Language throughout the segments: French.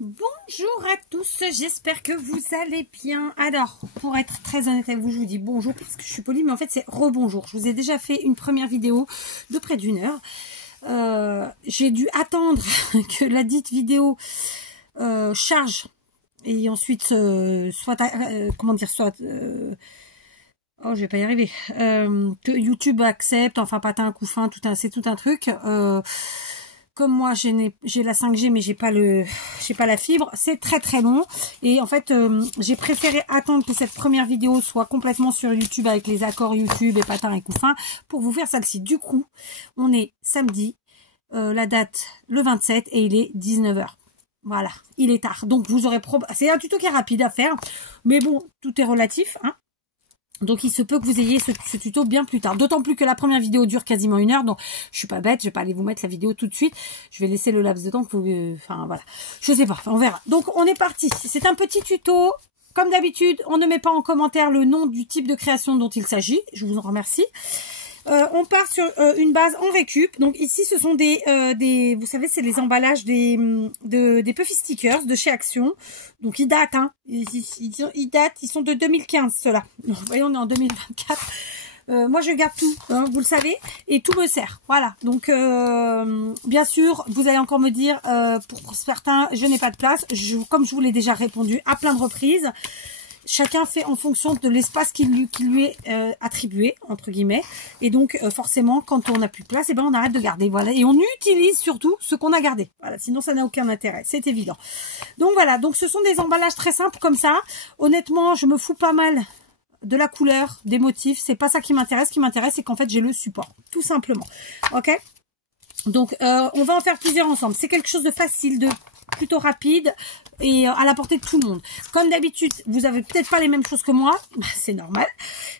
Bonjour à tous, j'espère que vous allez bien. Alors, pour être très honnête avec vous, je vous dis bonjour parce que je suis polie, mais en fait c'est rebonjour. Je vous ai déjà fait une première vidéo de près d'1 heure. J'ai dû attendre que la dite vidéo charge et ensuite oh, je vais pas y arriver. Que YouTube accepte, enfin patin, coup fin, c'est tout un truc. Comme moi, j'ai la 5G, mais j'ai pas la fibre. C'est très long. Et en fait, j'ai préféré attendre que cette première vidéo soit complètement sur YouTube avec les accords YouTube et patins et couffins pour vous faire celle-ci. Du coup, on est samedi, la date le 27 et il est 19 h. Voilà, il est tard. Donc vous aurez c'est un tuto qui est rapide à faire, mais bon, tout est relatif, hein. Donc il se peut que vous ayez ce tuto bien plus tard. D'autant plus que la première vidéo dure quasiment 1 heure. Donc je suis pas bête, je vais pas aller vous mettre la vidéo tout de suite. Je vais laisser le laps de temps que vous... Enfin voilà. Je sais pas, on verra. Donc on est parti. C'est un petit tuto. Comme d'habitude, on ne met pas en commentaire le nom du type de création dont il s'agit. Je vous en remercie. On part sur une base en récup. Donc ici, ce sont vous savez, c'est les emballages des Puffy Stickers de chez Action. Donc ils datent, hein. Ils datent, ils sont de 2015 ceux-là. Voyons, on est en 2024. Moi, je garde tout, hein, vous le savez, et tout me sert. Voilà. Donc, bien sûr, vous allez encore me dire, pour certains, je n'ai pas de place. Comme je vous l'ai déjà répondu à plein de reprises. Chacun fait en fonction de l'espace qui lui est attribué, entre guillemets. Et donc, forcément, quand on n'a plus de place, eh ben, on arrête de garder. Voilà. Et on utilise surtout ce qu'on a gardé. Voilà. Sinon, ça n'a aucun intérêt. C'est évident. Donc, voilà. Donc, ce sont des emballages très simples comme ça. Honnêtement, je me fous pas mal de la couleur, des motifs. C'est pas ça qui m'intéresse. Ce qui m'intéresse, c'est qu'en fait, j'ai le support. Tout simplement. OK? Donc, on va en faire plusieurs ensemble. C'est quelque chose de facile, plutôt rapide et à la portée de tout le monde. Comme d'habitude, vous avez peut-être pas les mêmes choses que moi, bah, c'est normal.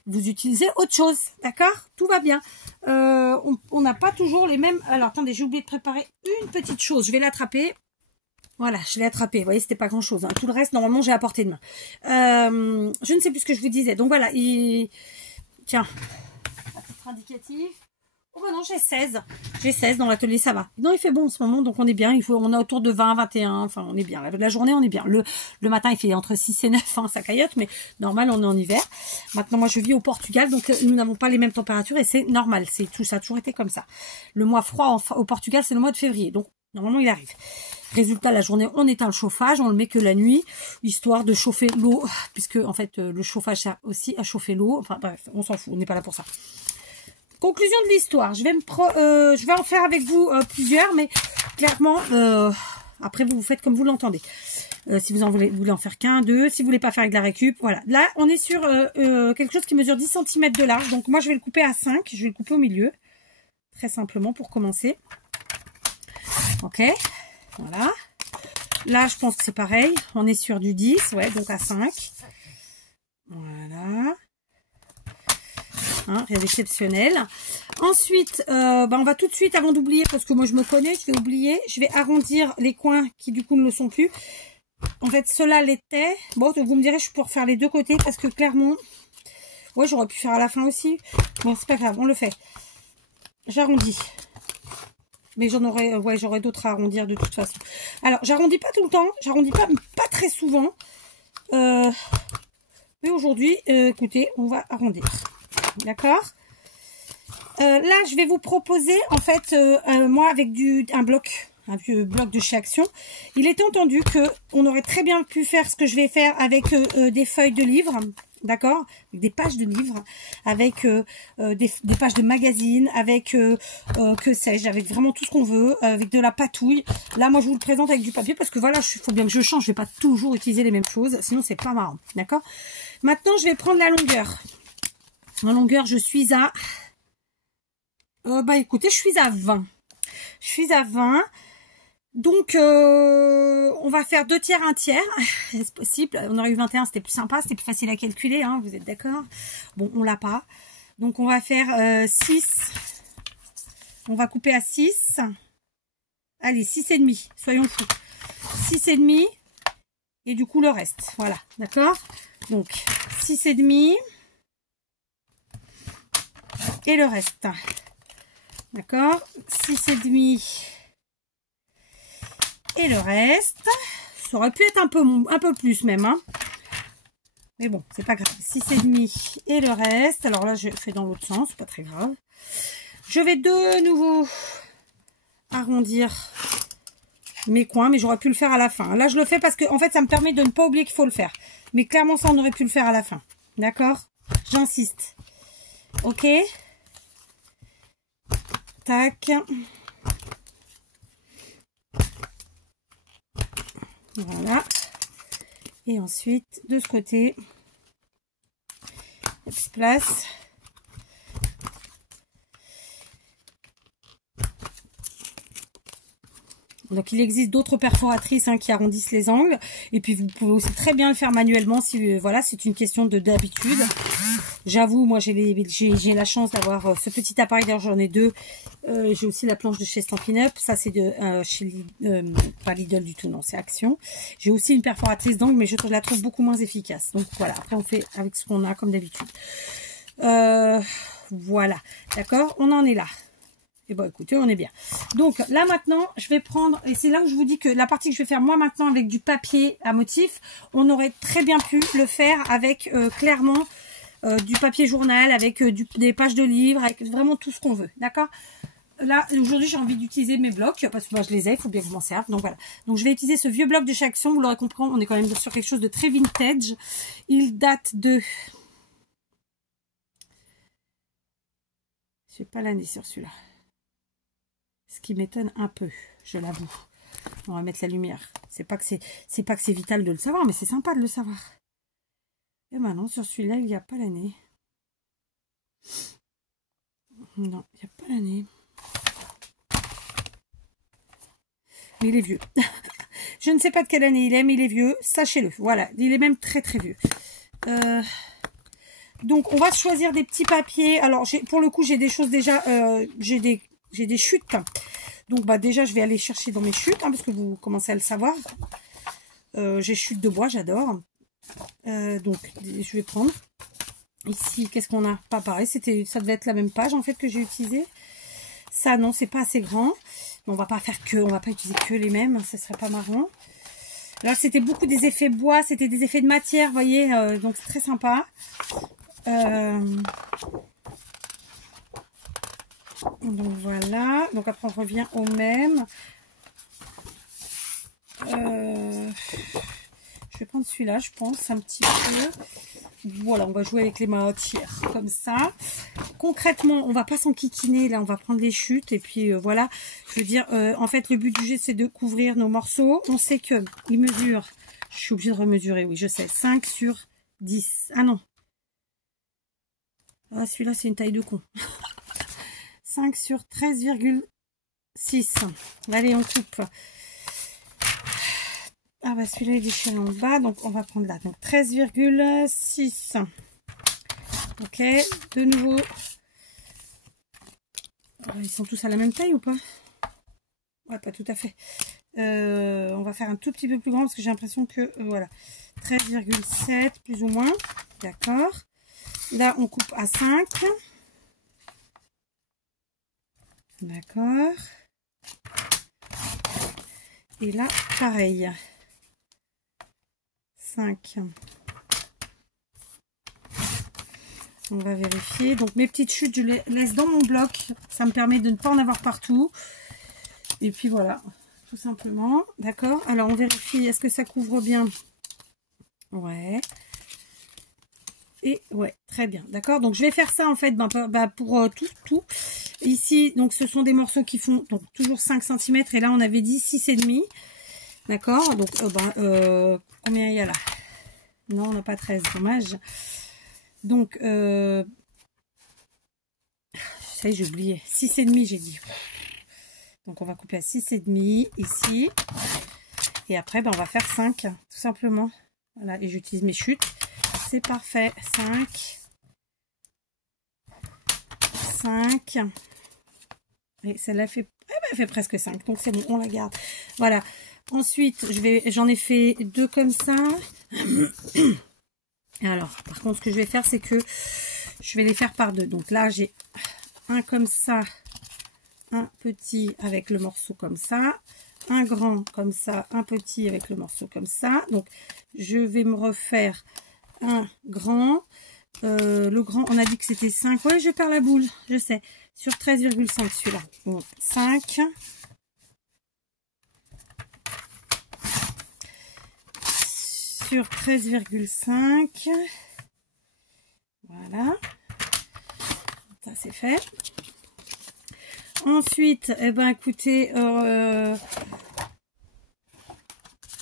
Vous utilisez autre chose, d'accord? Tout va bien. On n'a pas toujours les mêmes... Alors, attendez, j'ai oublié de préparer une petite chose. Je vais l'attraper. Voilà, je l'ai attrapé. Vous voyez, c'était pas grand-chose. Hein. Tout le reste, normalement, j'ai à portée de main. Je ne sais plus ce que je vous disais. Donc, voilà. Tiens, à titre indicatif... Oh bah non, j'ai 16. J'ai 16 dans l'atelier, ça va. Non, il fait bon en ce moment, donc on est bien. On est autour de 20, 21. Enfin, on est bien. La journée, on est bien. Le matin, il fait entre 6 et 9, hein, ça caillotte, mais normal, on est en hiver. Maintenant, moi, je vis au Portugal, donc nous n'avons pas les mêmes températures et c'est normal. Ça a toujours été comme ça. Le mois froid au Portugal, c'est le mois de février. Donc, normalement, il arrive. Résultat, la journée, on éteint le chauffage, on le met que la nuit, histoire de chauffer l'eau, puisque, en fait, le chauffage sert aussi à chauffer l'eau. Enfin, bref, on s'en fout, on n'est pas là pour ça. Conclusion de l'histoire, je vais en faire avec vous plusieurs, mais clairement, après vous faites comme vous l'entendez. Si vous voulez en faire qu'un, deux, si vous voulez pas faire avec la récup, voilà. Là, on est sur quelque chose qui mesure 10 cm de large, donc moi je vais le couper à 5, je vais le couper au milieu, très simplement pour commencer. Ok, voilà. Là, je pense que c'est pareil, on est sur du 10, ouais, donc à 5. Voilà. Hein, rien d'exceptionnel. Ensuite, on va tout de suite, avant d'oublier, parce que moi je me connais, je vais oublier, je vais arrondir les coins qui du coup ne le sont plus. En fait, ceux-là l'étaient. Bon, donc vous me direz, je peux refaire les deux côtés, parce que clairement, ouais, j'aurais pu faire à la fin aussi. Bon, c'est pas grave, on le fait. J'arrondis. Mais j'aurais d'autres à arrondir de toute façon. Alors, j'arrondis pas tout le temps, j'arrondis pas très souvent. Mais aujourd'hui, écoutez, on va arrondir. D'accord. Là, je vais vous proposer, en fait, moi, avec un vieux bloc de chez Action. Il était entendu que on aurait très bien pu faire ce que je vais faire avec des feuilles de livres, d'accord, des pages de livres, avec des pages de magazines, avec que sais-je, avec vraiment tout ce qu'on veut, avec de la patouille. Là, moi, je vous le présente avec du papier parce que voilà, il faut bien que je change. Je vais pas toujours utiliser les mêmes choses, sinon c'est pas marrant, d'accord. Maintenant, je vais prendre la longueur. En longueur, je suis à... écoutez, je suis à 20. Je suis à 20. Donc, on va faire 2 tiers, 1 tiers. C'est possible. On aurait eu 21, c'était plus sympa. C'était plus facile à calculer, hein, vous êtes d'accord? Bon, on l'a pas. Donc, on va faire 6. On va couper à 6. Allez, 6,5. Soyons fous. 6,5. Et du coup, le reste. Voilà, d'accord? Donc, 6,5. Et le reste. D'accord, 6,5 et le reste. Ça aurait pu être un peu plus même, hein. Mais bon, c'est pas grave. 6,5 et le reste. Alors là, je fais dans l'autre sens, c'est pas très grave. Je vais de nouveau arrondir mes coins, mais j'aurais pu le faire à la fin. Là, je le fais parce que, en fait, ça me permet de ne pas oublier qu'il faut le faire. Mais clairement, ça, on aurait pu le faire à la fin. D'accord? J'insiste. Ok? Tac. Voilà. Et ensuite, de ce côté, place. Donc, il existe d'autres perforatrices hein, qui arrondissent les angles. Et puis, vous pouvez aussi très bien le faire manuellement si, voilà, c'est une question d'habitude. J'avoue, moi, j'ai la chance d'avoir ce petit appareil. D'ailleurs, j'en ai deux. J'ai aussi la planche de chez Stampin' Up. Ça, c'est de chez pas Lidl du tout, non, c'est Action. J'ai aussi une perforatrice d'angle, mais je la trouve beaucoup moins efficace. Donc, voilà. Après, on fait avec ce qu'on a, comme d'habitude. Voilà. D'accord? On en est là. Et bon, écoutez, on est bien. Donc, là, maintenant, je vais prendre... Et c'est là où je vous dis que la partie que je vais faire, moi, maintenant, avec du papier à motif, on aurait très bien pu le faire avec, clairement, du papier journal, avec des pages de livres, avec vraiment tout ce qu'on veut. D'accord? Là, aujourd'hui, j'ai envie d'utiliser mes blocs, parce que bah, je les ai, il faut bien que je m'en serve. Donc, voilà. Donc, je vais utiliser ce vieux bloc de chez Action. Vous l'aurez compris, on est quand même sur quelque chose de très vintage. Il date de... Je sais pas l'année sur celui-là. Ce qui m'étonne un peu, je l'avoue. On va mettre la lumière. C'est pas que c'est vital de le savoir, mais c'est sympa de le savoir. Et maintenant, sur celui-là, il n'y a pas l'année. Non, il n'y a pas l'année. Mais il est vieux. Je ne sais pas de quelle année il est, mais il est vieux. Sachez-le. Voilà, il est même très très vieux. Donc, on va choisir des petits papiers. Alors, pour le coup, j'ai des choses déjà... j'ai des chutes. Donc, bah, déjà, je vais aller chercher dans mes chutes, hein, parce que vous commencez à le savoir. J'ai chutes de bois, j'adore. Donc, je vais prendre. Ici, qu'est-ce qu'on a? Pas pareil, ça devait être la même page, en fait, que j'ai utilisé. Ça, non, c'est pas assez grand. Mais on va pas utiliser que les mêmes, ce serait pas marrant. Là, c'était beaucoup des effets bois, c'était des effets de matière, vous voyez. Donc, c'est très sympa. Donc voilà, donc après on revient au même. Je vais prendre celui-là, je pense, un petit peu. Voilà, on va jouer avec les matières comme ça. Concrètement, on va pas s'enquiquiner, là on va prendre les chutes et puis voilà. Je veux dire, en fait le but du jeu c'est de couvrir nos morceaux. On sait que il mesure, je suis obligée de remesurer, oui je sais, 5 sur 10. Ah non. Ah celui-là c'est une taille de con. 5 sur 13,6. Allez, on coupe. Ah bah celui-là est déchiré en bas, donc on va prendre là. Donc 13,6. Ok, de nouveau. Ils sont tous à la même taille ou pas? Ouais, pas tout à fait. On va faire un tout petit peu plus grand parce que j'ai l'impression que, voilà. 13,7 plus ou moins. D'accord. Là, on coupe à 5. D'accord. Et là, pareil. 5. On va vérifier. Donc, mes petites chutes, je les laisse dans mon bloc. Ça me permet de ne pas en avoir partout. Et puis, voilà. Tout simplement. D'accord. Alors, on vérifie. Est-ce que ça couvre bien? Ouais. Et ouais, très bien. D'accord. Donc, je vais faire ça, en fait, pour tout. Ici, donc, ce sont des morceaux qui font donc toujours 5 cm. Et là, on avait dit 6,5. D'accord. Donc, combien il y a là? Non, on n'a pas 13. Dommage. Donc, ça y est, j'ai oublié. 6,5, j'ai dit. Donc, on va couper à 6,5 ici. Et après, on va faire 5, tout simplement. Voilà, et j'utilise mes chutes. C'est parfait. 5. Et celle-là fait, elle fait presque 5. Donc, c'est bon, on la garde. Voilà. Ensuite, j'en ai fait 2 comme ça. Alors, par contre, ce que je vais faire, c'est que je vais les faire par 2. Donc là, j'ai un comme ça, un petit avec le morceau comme ça. un grand comme ça, un petit avec le morceau comme ça. Donc, je vais me refaire un grand. Le grand, on a dit que c'était 5. Ouais, je perds la boule, je sais. Sur 13,5 celui-là. Bon, 5. Sur 13,5. Voilà. Ça, c'est fait. Ensuite, eh ben, écoutez,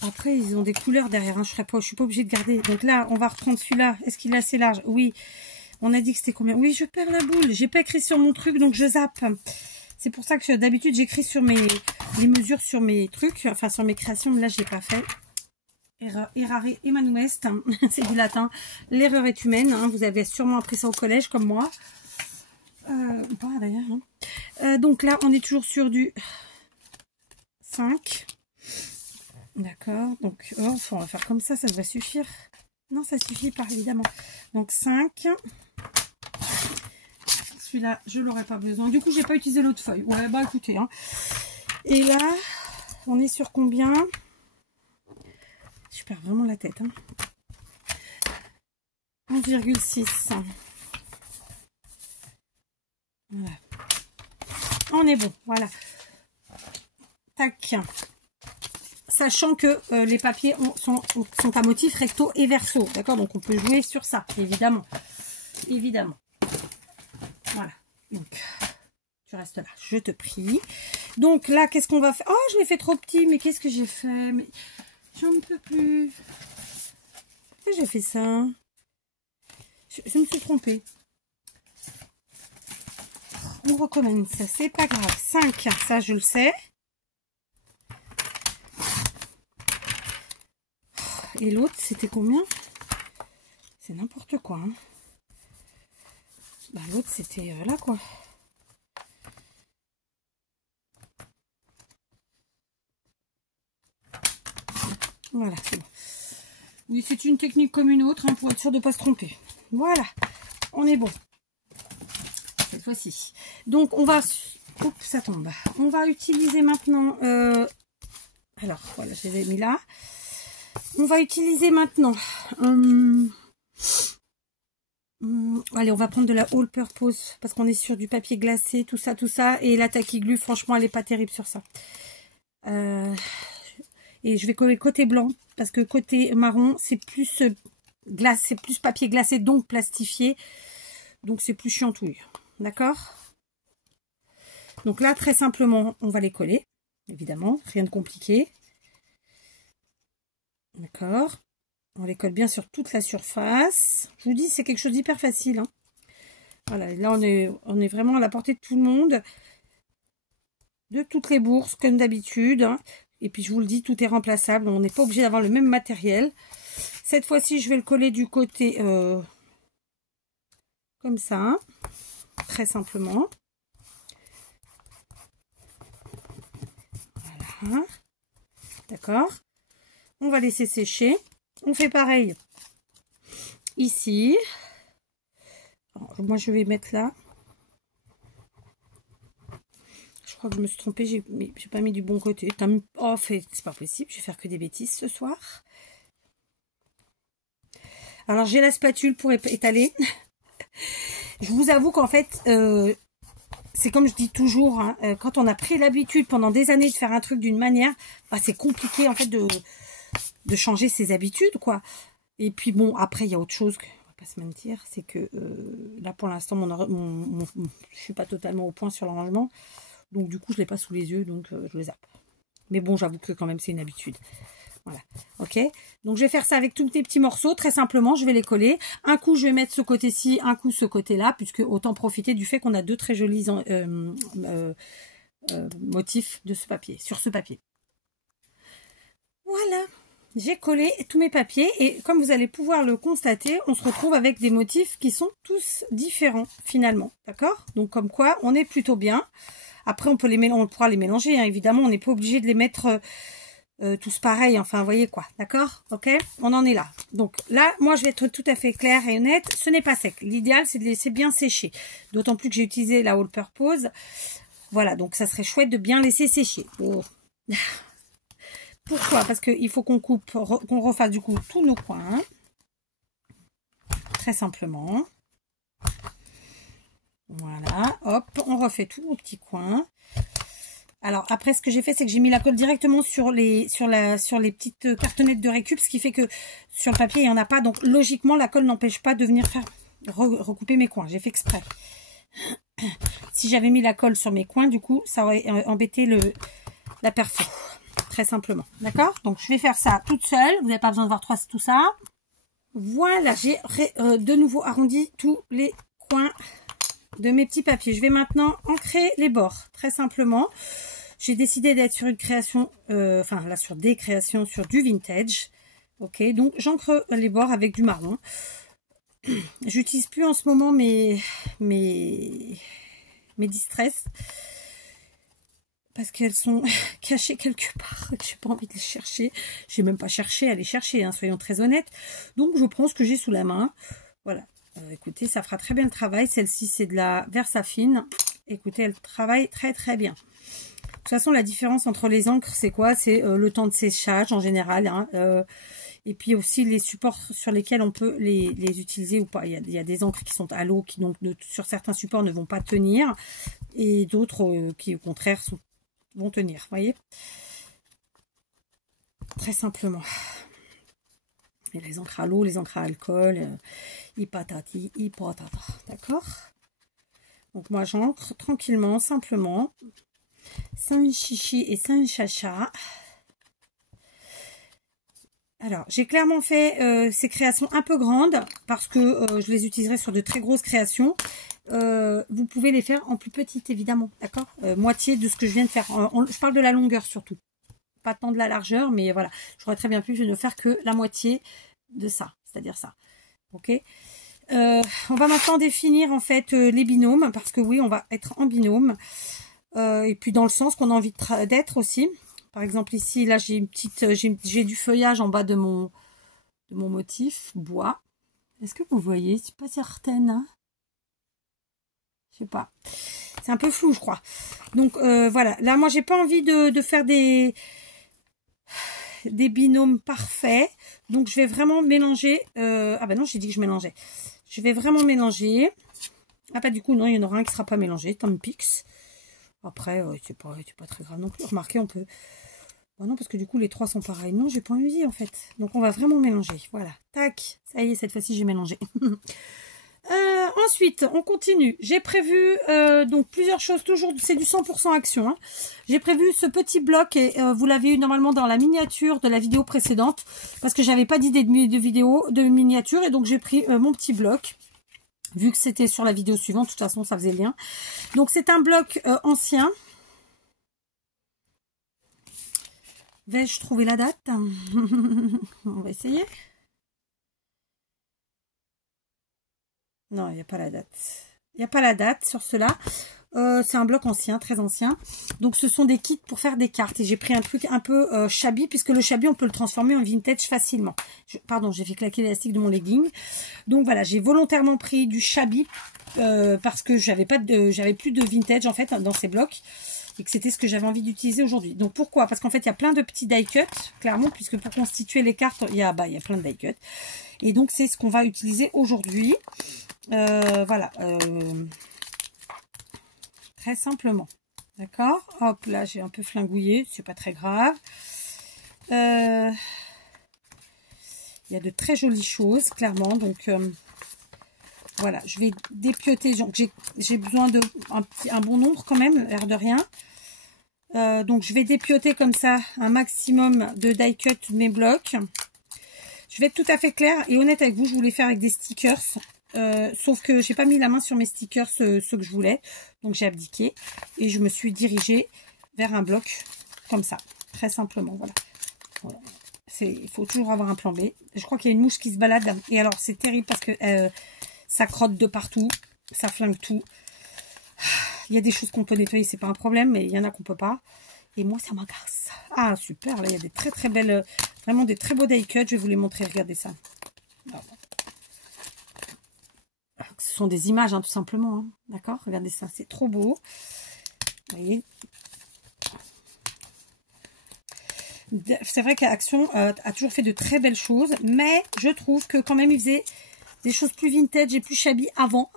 après, ils ont des couleurs derrière, hein, je suis pas obligée de garder. Donc là, on va reprendre celui-là. Est-ce qu'il est assez large? Oui. On a dit que c'était combien? Oui, je perds la boule. J'ai pas écrit sur mon truc, donc je zappe. C'est pour ça que d'habitude, j'écris sur les mesures sur mes trucs, enfin sur mes créations, mais là, je l'ai pas fait. Errare humanum est, c'est du latin. L'erreur est humaine, hein. Vous avez sûrement appris ça au collège, comme moi. Pas d'ailleurs. Hein. Donc là, on est toujours sur du 5. D'accord, donc oh, on va faire comme ça devrait suffire. Non, ça suffit pas, évidemment. Donc 5. Celui-là, je l'aurais pas besoin. Du coup, j'ai pas utilisé l'autre feuille. Ouais, bah écoutez. Hein. Et là, on est sur combien? Je perds vraiment la tête. Hein. 11,6. Voilà. On est bon, voilà. Tac. Sachant que les papiers sont à motif recto et verso. D'accord, donc on peut jouer sur ça, évidemment. Évidemment. Voilà. Donc, tu restes là, je te prie. Donc là, qu'est-ce qu'on va faire? Oh, je l'ai fait trop petit, mais qu'est-ce que j'ai fait? Mais j'en peux plus. Pourquoi j'ai fait ça? Je me suis trompée. On recommence, c'est pas grave. 5, ça je le sais. Et l'autre, c'était combien? C'est n'importe quoi. Hein. Bah, l'autre, c'était là, quoi. Voilà, c'est bon. Oui, c'est une technique comme une autre, hein, pour être sûr de ne pas se tromper. Voilà, on est bon. Cette fois-ci. Donc, on va... Oups, ça tombe. On va utiliser maintenant... Alors, voilà, je les ai mis là. On va utiliser maintenant... allez, on va prendre de la all purpose parce qu'on est sur du papier glacé, tout ça. Et la tacky glue, franchement, elle n'est pas terrible sur ça. Et je vais coller côté blanc parce que côté marron, c'est plus glace, c'est plus papier glacé, donc plastifié. Donc, c'est plus chiantouille. D'accord? Donc là, très simplement, on va les coller. Évidemment, rien de compliqué. D'accord? On les colle bien sur toute la surface. Je vous dis, c'est quelque chose d'hyper facile. Hein. Voilà, là, on est vraiment à la portée de tout le monde. De toutes les bourses, comme d'habitude. Hein. Et puis, je vous le dis, tout est remplaçable. On n'est pas obligé d'avoir le même matériel. Cette fois-ci, je vais le coller du côté comme ça. Hein. Très simplement. Voilà. D'accord. On va laisser sécher. On fait pareil ici. Alors, moi, je vais mettre là. Je crois que je me suis trompée. J'ai pas mis du bon côté. Oh, c'est pas possible. Je vais faire que des bêtises ce soir. Alors, j'ai la spatule pour étaler. Je vous avoue qu'en fait, c'est comme je dis toujours, hein, quand on a pris l'habitude pendant des années de faire un truc d'une manière, bah, c'est compliqué en fait de changer ses habitudes, quoi. Et puis bon, après, il y a autre chose, on va pas se mentir, c'est que là, pour l'instant, je suis pas totalement au point sur le rangement. Donc, du coup, je l'ai pas sous les yeux, donc je le zappe. Mais bon, j'avoue que quand même, c'est une habitude. Voilà, ok. Donc, je vais faire ça avec tous mes petits morceaux, très simplement, je vais les coller. Un coup, je vais mettre ce côté-ci, un coup, ce côté-là, puisque autant profiter du fait qu'on a deux très jolis motifs de ce papier, sur ce papier. Voilà. J'ai collé tous mes papiers et comme vous allez pouvoir le constater, on se retrouve avec des motifs qui sont tous différents finalement, d'accord? Donc comme quoi, on est plutôt bien. Après, on pourra les mélanger, hein, évidemment, on n'est pas obligé de les mettre tous pareils, enfin, vous voyez quoi, d'accord? Ok? On en est là. Donc là, moi, je vais être tout à fait claire et honnête, ce n'est pas sec. L'idéal, c'est de laisser bien sécher. D'autant plus que j'ai utilisé la all purpose. Voilà, donc ça serait chouette de bien laisser sécher. Oh. Pourquoi? Parce qu'il faut qu'on coupe, qu'on refasse du coup tous nos coins. Très simplement. Voilà, hop, on refait tous nos petits coins. Alors après, ce que j'ai fait, c'est que j'ai mis la colle directement sur les petites cartonnettes de récup, ce qui fait que sur le papier, il n'y en a pas. Donc logiquement, la colle n'empêche pas de venir faire recouper mes coins. J'ai fait exprès. Si j'avais mis la colle sur mes coins, du coup, ça aurait embêté la perfo. Très simplement. D'accord? Donc je vais faire ça toute seule. Vous n'avez pas besoin de voir tout ça. Voilà, j'ai de nouveau arrondi tous les coins de mes petits papiers. Je vais maintenant ancrer les bords, très simplement. J'ai décidé d'être sur une création, enfin là sur des créations sur du vintage. Ok, donc j'ancre les bords avec du marron. J'utilise plus en ce moment mes distress parce qu'elles sont cachées quelque part. J'ai pas envie de les chercher. J'ai même pas cherché à les chercher, hein, soyons très honnêtes. Donc je prends ce que j'ai sous la main. Voilà. Écoutez, ça fera très bien le travail. Celle-ci, c'est de la Versafine. Écoutez, elle travaille très très bien. De toute façon, la différence entre les encres, c'est quoi? C'est le temps de séchage en général. Hein, et puis aussi les supports sur lesquels on peut les utiliser ou pas. Il y a des encres qui sont à l'eau, qui donc sur certains supports ne vont pas tenir. Et d'autres qui au contraire vont tenir. Vous voyez? Très simplement. Et les encres à l'eau, les encres à alcool, patati, patata. D'accord? Donc moi j'encre tranquillement, simplement. Sans chichi et sans chacha. Alors, j'ai clairement fait ces créations un peu grandes parce que je les utiliserai sur de très grosses créations. Vous pouvez les faire en plus petite, évidemment. D'accord? Moitié de ce que je viens de faire. Je parle de la longueur surtout. Pas tant de la largeur, mais voilà. J'aurais très bien pu ne faire que la moitié de ça. C'est-à-dire ça. Ok? On va maintenant définir en fait les binômes. Parce que oui, on va être en binôme. Et puis dans le sens qu'on a envie d'être aussi. Par exemple ici, là j'ai une petite, j'ai du feuillage en bas de mon motif bois. Est-ce que vous voyez? Je suis pas certaine. Hein, je sais pas. C'est un peu flou, je crois. Donc voilà. Là, moi j'ai pas envie de faire des binômes parfaits. Donc je vais vraiment mélanger. Ah bah non, j'ai dit que je mélangeais. Je vais vraiment mélanger. Ah bah du coup non, il y en aura un qui sera pas mélangé. Tant pis. Après, c'est pas très grave non plus. Remarquez, on peut. Oh non, parce que du coup, les trois sont pareils. Non, j'ai pas envie, en fait. Donc, on va vraiment mélanger. Voilà. Tac. Ça y est, cette fois-ci, j'ai mélangé. Ensuite, on continue. J'ai prévu, donc, plusieurs choses. Toujours, c'est du 100% action. Hein. J'ai prévu ce petit bloc. Et vous l'avez eu normalement dans la miniature de la vidéo précédente. Parce que j'avais pas d'idée de miniature. Et donc, j'ai pris mon petit bloc. Vu que c'était sur la vidéo suivante. De toute façon, ça faisait lien. Donc, c'est un bloc ancien. Vais-je trouver la date? On va essayer. Non, il n'y a pas la date. Il n'y a pas la date sur cela. C'est un bloc ancien, très ancien. Donc, ce sont des kits pour faire des cartes. Et j'ai pris un truc un peu shabby, puisque le shabby, on peut le transformer en vintage facilement. Pardon, j'ai fait claquer l'élastique de mon legging. Donc, voilà, j'ai volontairement pris du shabby parce que j'avais plus de vintage, en fait, dans ces blocs. Et que c'était ce que j'avais envie d'utiliser aujourd'hui. Donc pourquoi? Parce qu'en fait, il y a plein de petits die cuts, clairement, puisque pour constituer les cartes, il y a plein de die cuts. Et donc, c'est ce qu'on va utiliser aujourd'hui. Voilà. Très simplement. D'accord? Hop, là, j'ai un peu flingouillé. C'est pas très grave. Il y a de très jolies choses, clairement. Donc, voilà. Je vais dépioter. Donc, j'ai besoin de un bon nombre quand même, l'air de rien. Donc je vais dépioter comme ça un maximum de die cut de mes blocs. Je vais être tout à fait claire et honnête avec vous, je voulais faire avec des stickers. Sauf que j'ai pas mis la main sur mes stickers, ceux que je voulais. Donc j'ai abdiqué et je me suis dirigée vers un bloc comme ça. Très simplement, voilà. Il faut toujours avoir un plan B. Je crois qu'il y a une mouche qui se balade. Et alors c'est terrible parce que ça crotte de partout. Ça flingue tout. Il y a des choses qu'on peut nettoyer, c'est pas un problème, mais il y en a qu'on peut pas. Et moi, ça m'agace. Ah, super, là, il y a des très très belles, vraiment des très beaux die cuts. Je vais vous les montrer, regardez ça. Ce sont des images, hein, tout simplement. Hein. D'accord? Regardez ça, c'est trop beau. Vous voyez? C'est vrai qu'Action a toujours fait de très belles choses, mais je trouve que quand même, il faisait des choses plus vintage et plus shabby avant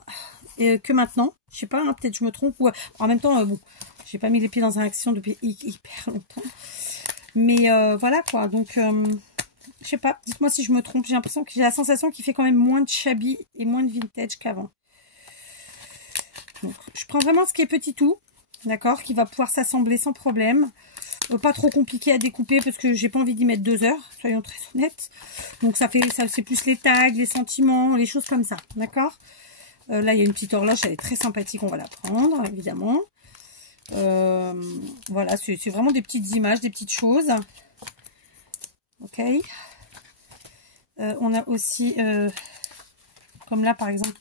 que maintenant. Je sais pas, hein, peut-être je me trompe. Ou en même temps, bon, j'ai pas mis les pieds dans un Action depuis hyper longtemps. Mais voilà quoi, donc je sais pas, dites-moi si je me trompe. J'ai l'impression que j'ai la sensation qu'il fait quand même moins de shabby et moins de vintage qu'avant. Donc je prends vraiment ce qui est petit tout, d'accord, qui va pouvoir s'assembler sans problème. Pas trop compliqué à découper parce que j'ai pas envie d'y mettre 2 heures, soyons très honnêtes. Donc ça c'est plus les tags, les sentiments, les choses comme ça, d'accord. Là il y a une petite horloge, elle est très sympathique, on va la prendre évidemment. Voilà, c'est vraiment des petites images, des petites choses. Ok. On a aussi, comme là par exemple,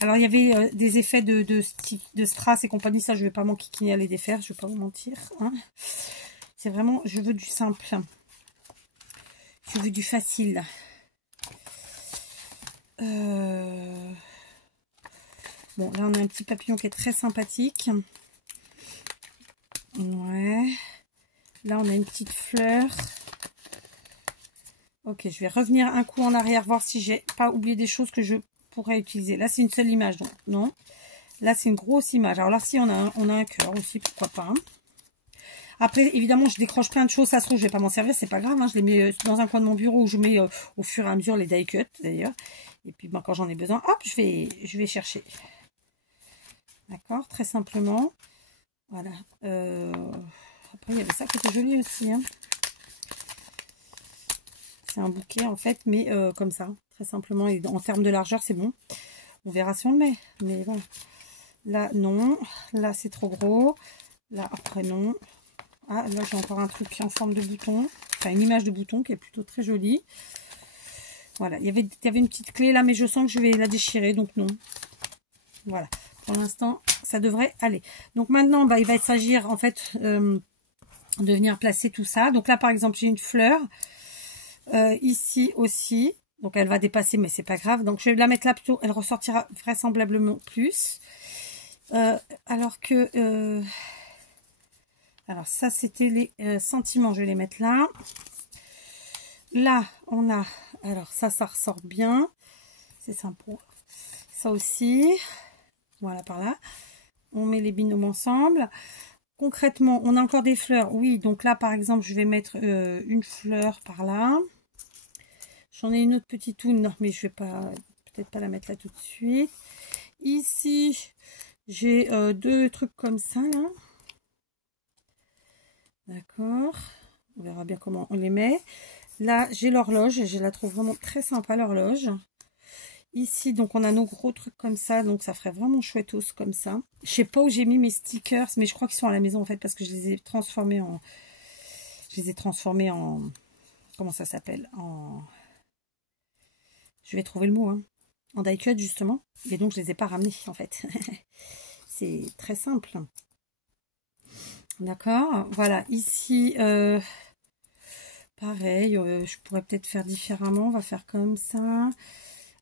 alors il y avait des effets de strass et compagnie, ça je vais pas m'enquiquiner à les défaire, je vais pas vous mentir. Hein. C'est vraiment, je veux du simple. Je veux du facile. Bon, là on a un petit papillon qui est très sympathique. Ouais. Là on a une petite fleur. Ok, je vais revenir un coup en arrière, voir si j'ai pas oublié des choses que je pourrais utiliser. Là c'est une seule image, donc non. Là c'est une grosse image. Alors là si on a un cœur aussi, pourquoi pas. Hein. Après évidemment je décroche plein de choses, ça se trouve je vais pas m'en servir, c'est pas grave. Hein. Je les mets dans un coin de mon bureau où je mets au fur et à mesure les die cuts d'ailleurs. Et puis ben, quand j'en ai besoin, hop, je vais chercher. D'accord, très simplement. Voilà. Après, il y avait ça qui était joli aussi. Hein. C'est un bouquet, en fait, mais comme ça, très simplement. Et en termes de largeur, c'est bon. On verra si on le met. Mais bon. Là, non. Là, c'est trop gros. Là, après, non. Ah, là, j'ai encore un truc en forme de bouton. Enfin, une image de bouton qui est plutôt très jolie. Voilà. Il y avait une petite clé là, mais je sens que je vais la déchirer, donc non. Voilà. Pour l'instant, ça devrait aller. Donc maintenant, bah, il va s'agir en fait de venir placer tout ça. Donc là, par exemple, j'ai une fleur. Ici aussi. Donc elle va dépasser, mais c'est pas grave. Donc je vais la mettre là plutôt. Elle ressortira vraisemblablement plus. Alors que... alors ça, c'était les sentiments. Je vais les mettre là. Là, on a... alors ça ressort bien. C'est sympa. Ça aussi. Voilà, par là. On met les binômes ensemble. Concrètement, on a encore des fleurs. Oui, donc là, par exemple, je vais mettre une fleur par là. J'en ai une autre petite toune. Non, mais je vais pas, peut-être pas la mettre là tout de suite. Ici, j'ai 2 trucs comme ça, là. D'accord. On verra bien comment on les met. Là, j'ai l'horloge. Je la trouve vraiment très sympa, l'horloge. Ici, donc, on a nos gros trucs comme ça. Donc, ça ferait vraiment chouettos comme ça. Je sais pas où j'ai mis mes stickers, mais je crois qu'ils sont à la maison, en fait, parce que je les ai transformés en... je les ai transformés en... comment ça s'appelle? En... je vais trouver le mot, hein. En die cut, justement. Et donc, je les ai pas ramenés, en fait. C'est très simple. D'accord. Voilà. Ici, pareil, je pourrais peut-être faire différemment. On va faire comme ça.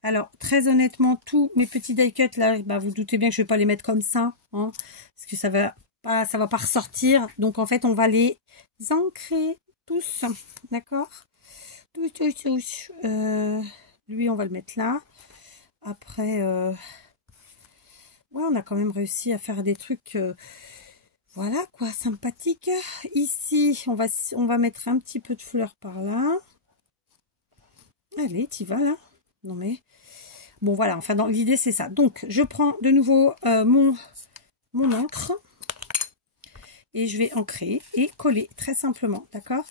Alors, très honnêtement, tous mes petits die cuts, là, bah, vous doutez bien que je ne vais pas les mettre comme ça, hein, parce que ça va pas ressortir. Donc, en fait, on va les ancrer tous, d'accord? Tous. Lui, on va le mettre là. Après, ouais, on a quand même réussi à faire des trucs, voilà, quoi, sympathiques. Ici, on va mettre un petit peu de fleurs par là. Allez, t'y vas, là. Non, mais... bon, voilà, enfin, dans l'idée, c'est ça. Donc, je prends de nouveau mon encre et je vais ancrer et coller très simplement, d'accord?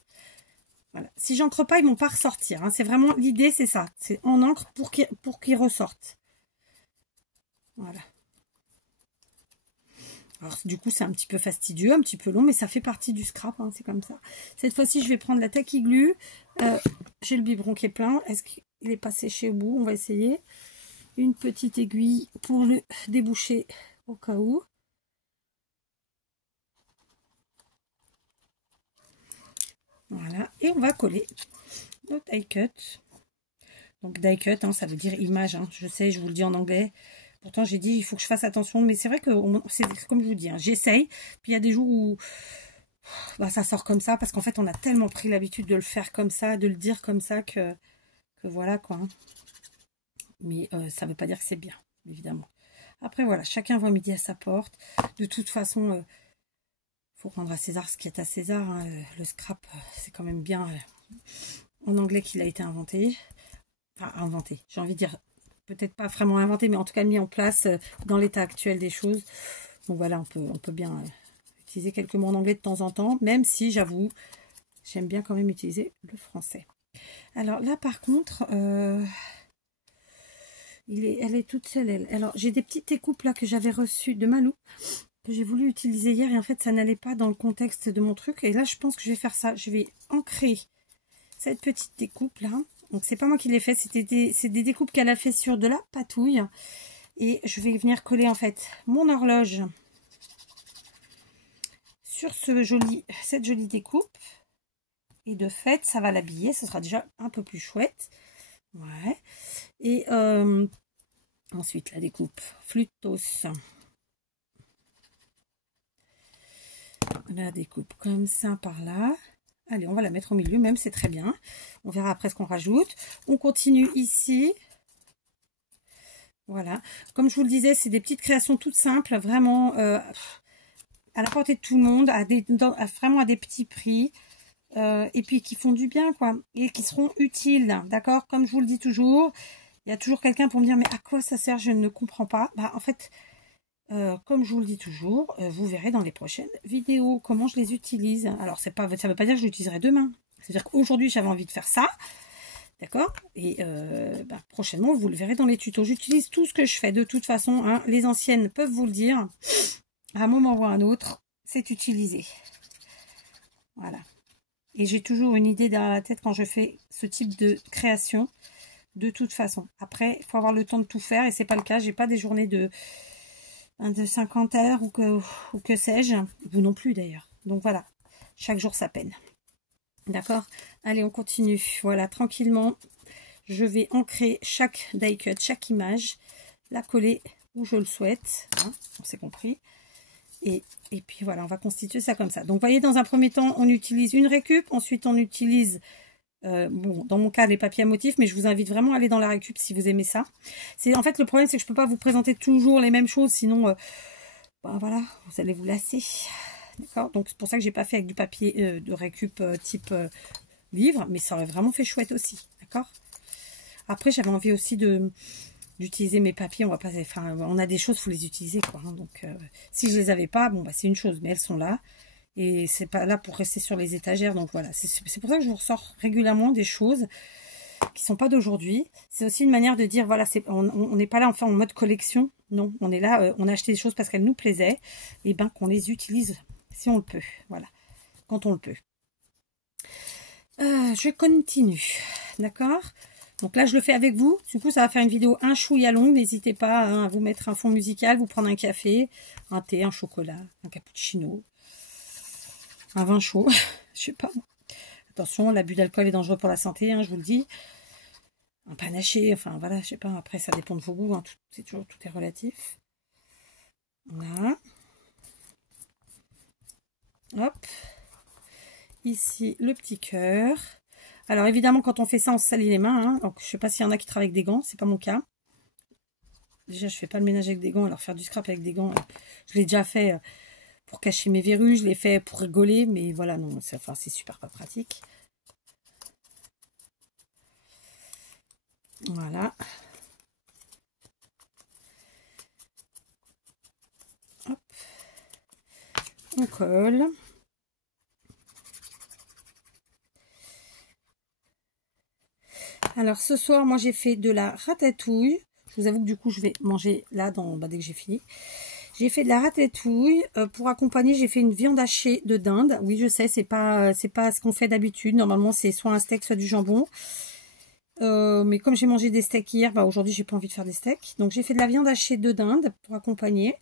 Voilà. Si j'encre pas, ils vont pas ressortir. Hein. C'est vraiment l'idée, c'est ça. C'est en encre pour qu'ils ressortent. Voilà. Alors, du coup, c'est un petit peu fastidieux, un petit peu long, mais ça fait partie du scrap, hein, c'est comme ça. Cette fois-ci, je vais prendre la tacky glue. J'ai le biberon qui est plein. Est-ce qu'il est pas séché au bout? On va essayer. Une petite aiguille pour le déboucher au cas où. Voilà, et on va coller notre die cut. Donc die cut, hein, ça veut dire image, hein. Je sais, je vous le dis en anglais. Pourtant, j'ai dit, il faut que je fasse attention, mais c'est vrai que c'est comme je vous dis, hein, j'essaye. Puis il y a des jours où bah, ça sort comme ça, parce qu'en fait, on a tellement pris l'habitude de le faire comme ça, de le dire comme ça, que voilà, quoi. Hein. Mais ça ne veut pas dire que c'est bien, évidemment. Après, voilà, chacun voit midi à sa porte. De toute façon, faut rendre à César ce qui est à César. Hein. Le scrap, c'est quand même bien en anglais qu'il a été inventé. Enfin, inventé, j'ai envie de dire, peut-être pas vraiment inventé, mais en tout cas mis en place dans l'état actuel des choses. Donc voilà, on peut bien utiliser quelques mots en anglais de temps en temps, même si, j'avoue, j'aime bien quand même utiliser le français. Alors là, par contre, elle est toute seule, elle. Alors, j'ai des petites découpes là que j'avais reçues de Malou, que j'ai voulu utiliser hier, et en fait, ça n'allait pas dans le contexte de mon truc. Et là, je pense que je vais faire ça. Je vais ancrer cette petite découpe là. Donc, c'est pas moi qui l'ai fait, c'est des découpes qu'elle a fait sur de la patouille. Et je vais venir coller en fait mon horloge sur cette jolie découpe. Et de fait, ça va l'habiller, ce sera déjà un peu plus chouette. Ouais. Et ensuite, la découpe Flutos. La découpe comme ça par là. Allez, on va la mettre au milieu même, c'est très bien. On verra après ce qu'on rajoute. On continue ici. Voilà. Comme je vous le disais, c'est des petites créations toutes simples, vraiment à la portée de tout le monde, vraiment à des petits prix. Et puis qui font du bien, quoi. Et qui seront utiles, d'accord? Comme je vous le dis toujours, il y a toujours quelqu'un pour me dire, mais à quoi ça sert? Je ne comprends pas. Bah, en fait, comme je vous le dis toujours, vous verrez dans les prochaines vidéos comment je les utilise. Alors, ça ne veut pas dire que je l'utiliserai demain. C'est-à-dire qu'aujourd'hui, j'avais envie de faire ça. D'accord? Et bah, prochainement, vous le verrez dans les tutos. J'utilise tout ce que je fais de toute façon. Hein, les anciennes peuvent vous le dire. À un moment ou à un autre, c'est utilisé. Voilà. Et j'ai toujours une idée derrière la tête quand je fais ce type de création. De toute façon. Après, il faut avoir le temps de tout faire. Et c'est pas le cas. J'ai pas des journées de 50 heures ou que sais-je. Vous non plus d'ailleurs. Donc voilà. Chaque jour sa peine. D'accord? Allez, on continue. Voilà, tranquillement. Je vais ancrer chaque die cut, chaque image. La coller où je le souhaite. Hein, on s'est compris. Et puis voilà, on va constituer ça comme ça. Donc, vous voyez, dans un premier temps, on utilise une récup. Ensuite, on utilise, bon, dans mon cas, les papiers à motifs. Mais je vous invite vraiment à aller dans la récup si vous aimez ça. En fait, le problème, c'est que je ne peux pas vous présenter toujours les mêmes choses. Sinon, ben voilà, vous allez vous lasser. D'accord? Donc, c'est pour ça que j'ai pas fait avec du papier de récup type livre. Mais ça aurait vraiment fait chouette aussi. D'accord? Après, j'avais envie aussi d'utiliser mes papiers. On a des choses, il faut les utiliser, quoi. Hein. Donc, si je les avais pas, bon, bah, c'est une chose. Mais elles sont là. Et c'est pas là pour rester sur les étagères. Donc, voilà. C'est pour ça que je vous ressors régulièrement des choses qui sont pas d'aujourd'hui. C'est aussi une manière de dire, voilà, on n'est pas là enfin en mode collection. Non, on est là, on a acheté des choses parce qu'elles nous plaisaient. Et ben, qu'on les utilise si on le peut. Voilà. Quand on le peut. Je continue. D'accord? Donc là, je le fais avec vous. Du coup, ça va faire une vidéo un chouïa longue. N'hésitez pas hein, à vous mettre un fond musical, vous prendre un café, un thé, un chocolat, un cappuccino, un vin chaud. Je sais pas. Attention, l'abus d'alcool est dangereux pour la santé, hein, je vous le dis. Un panaché, enfin voilà, je sais pas. Après, ça dépend de vos goûts. Hein, tout est relatif. Voilà. Hop. Ici, le petit cœur. Alors évidemment, quand on fait ça, on se salit les mains. Hein. Donc, je ne sais pas s'il y en a qui travaillent avec des gants. C'est pas mon cas. Déjà, je fais pas le ménage avec des gants. Alors faire du scrap avec des gants, je l'ai déjà fait pour cacher mes verrues. Je l'ai fait pour rigoler. Mais voilà, non, c'est super pas pratique. Voilà. Hop. On colle. Alors ce soir, moi j'ai fait de la ratatouille. Je vous avoue que du coup, je vais manger là dès que j'ai fini. J'ai fait de la ratatouille. Pour accompagner, j'ai fait une viande hachée de dinde. Oui, je sais, c'est pas ce qu'on fait d'habitude. Normalement, c'est soit un steak, soit du jambon. Mais comme j'ai mangé des steaks hier, bah aujourd'hui, j'ai pas envie de faire des steaks. Donc, j'ai fait de la viande hachée de dinde pour accompagner.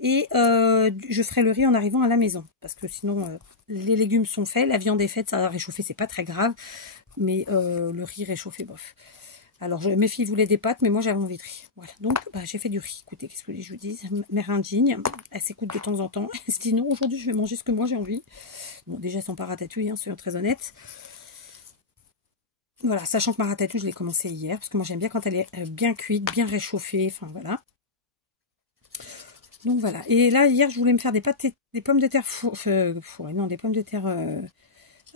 Et je ferai le riz en arrivant à la maison. Parce que sinon, les légumes sont faits. La viande est faite, ça va réchauffer, c'est pas très grave. Mais le riz réchauffé, bof. Alors, mes filles voulaient des pâtes, mais moi, j'avais envie de riz. Voilà, donc, bah, j'ai fait du riz. Écoutez, qu'est-ce que je vous dis? Mère indigne, elle s'écoute de temps en temps. Elle se dit, non, aujourd'hui, je vais manger ce que moi, j'ai envie. Bon, déjà, elles sont pas ratatouille, hein, soyons très honnêtes. Voilà, sachant que ma ratatouille, je l'ai commencé hier, parce que moi, j'aime bien quand elle est bien cuite, bien réchauffée, enfin, voilà. Donc, voilà. Et là, hier, je voulais me faire des pâtes, des pommes de terre fourrées. Non, des pommes de terre...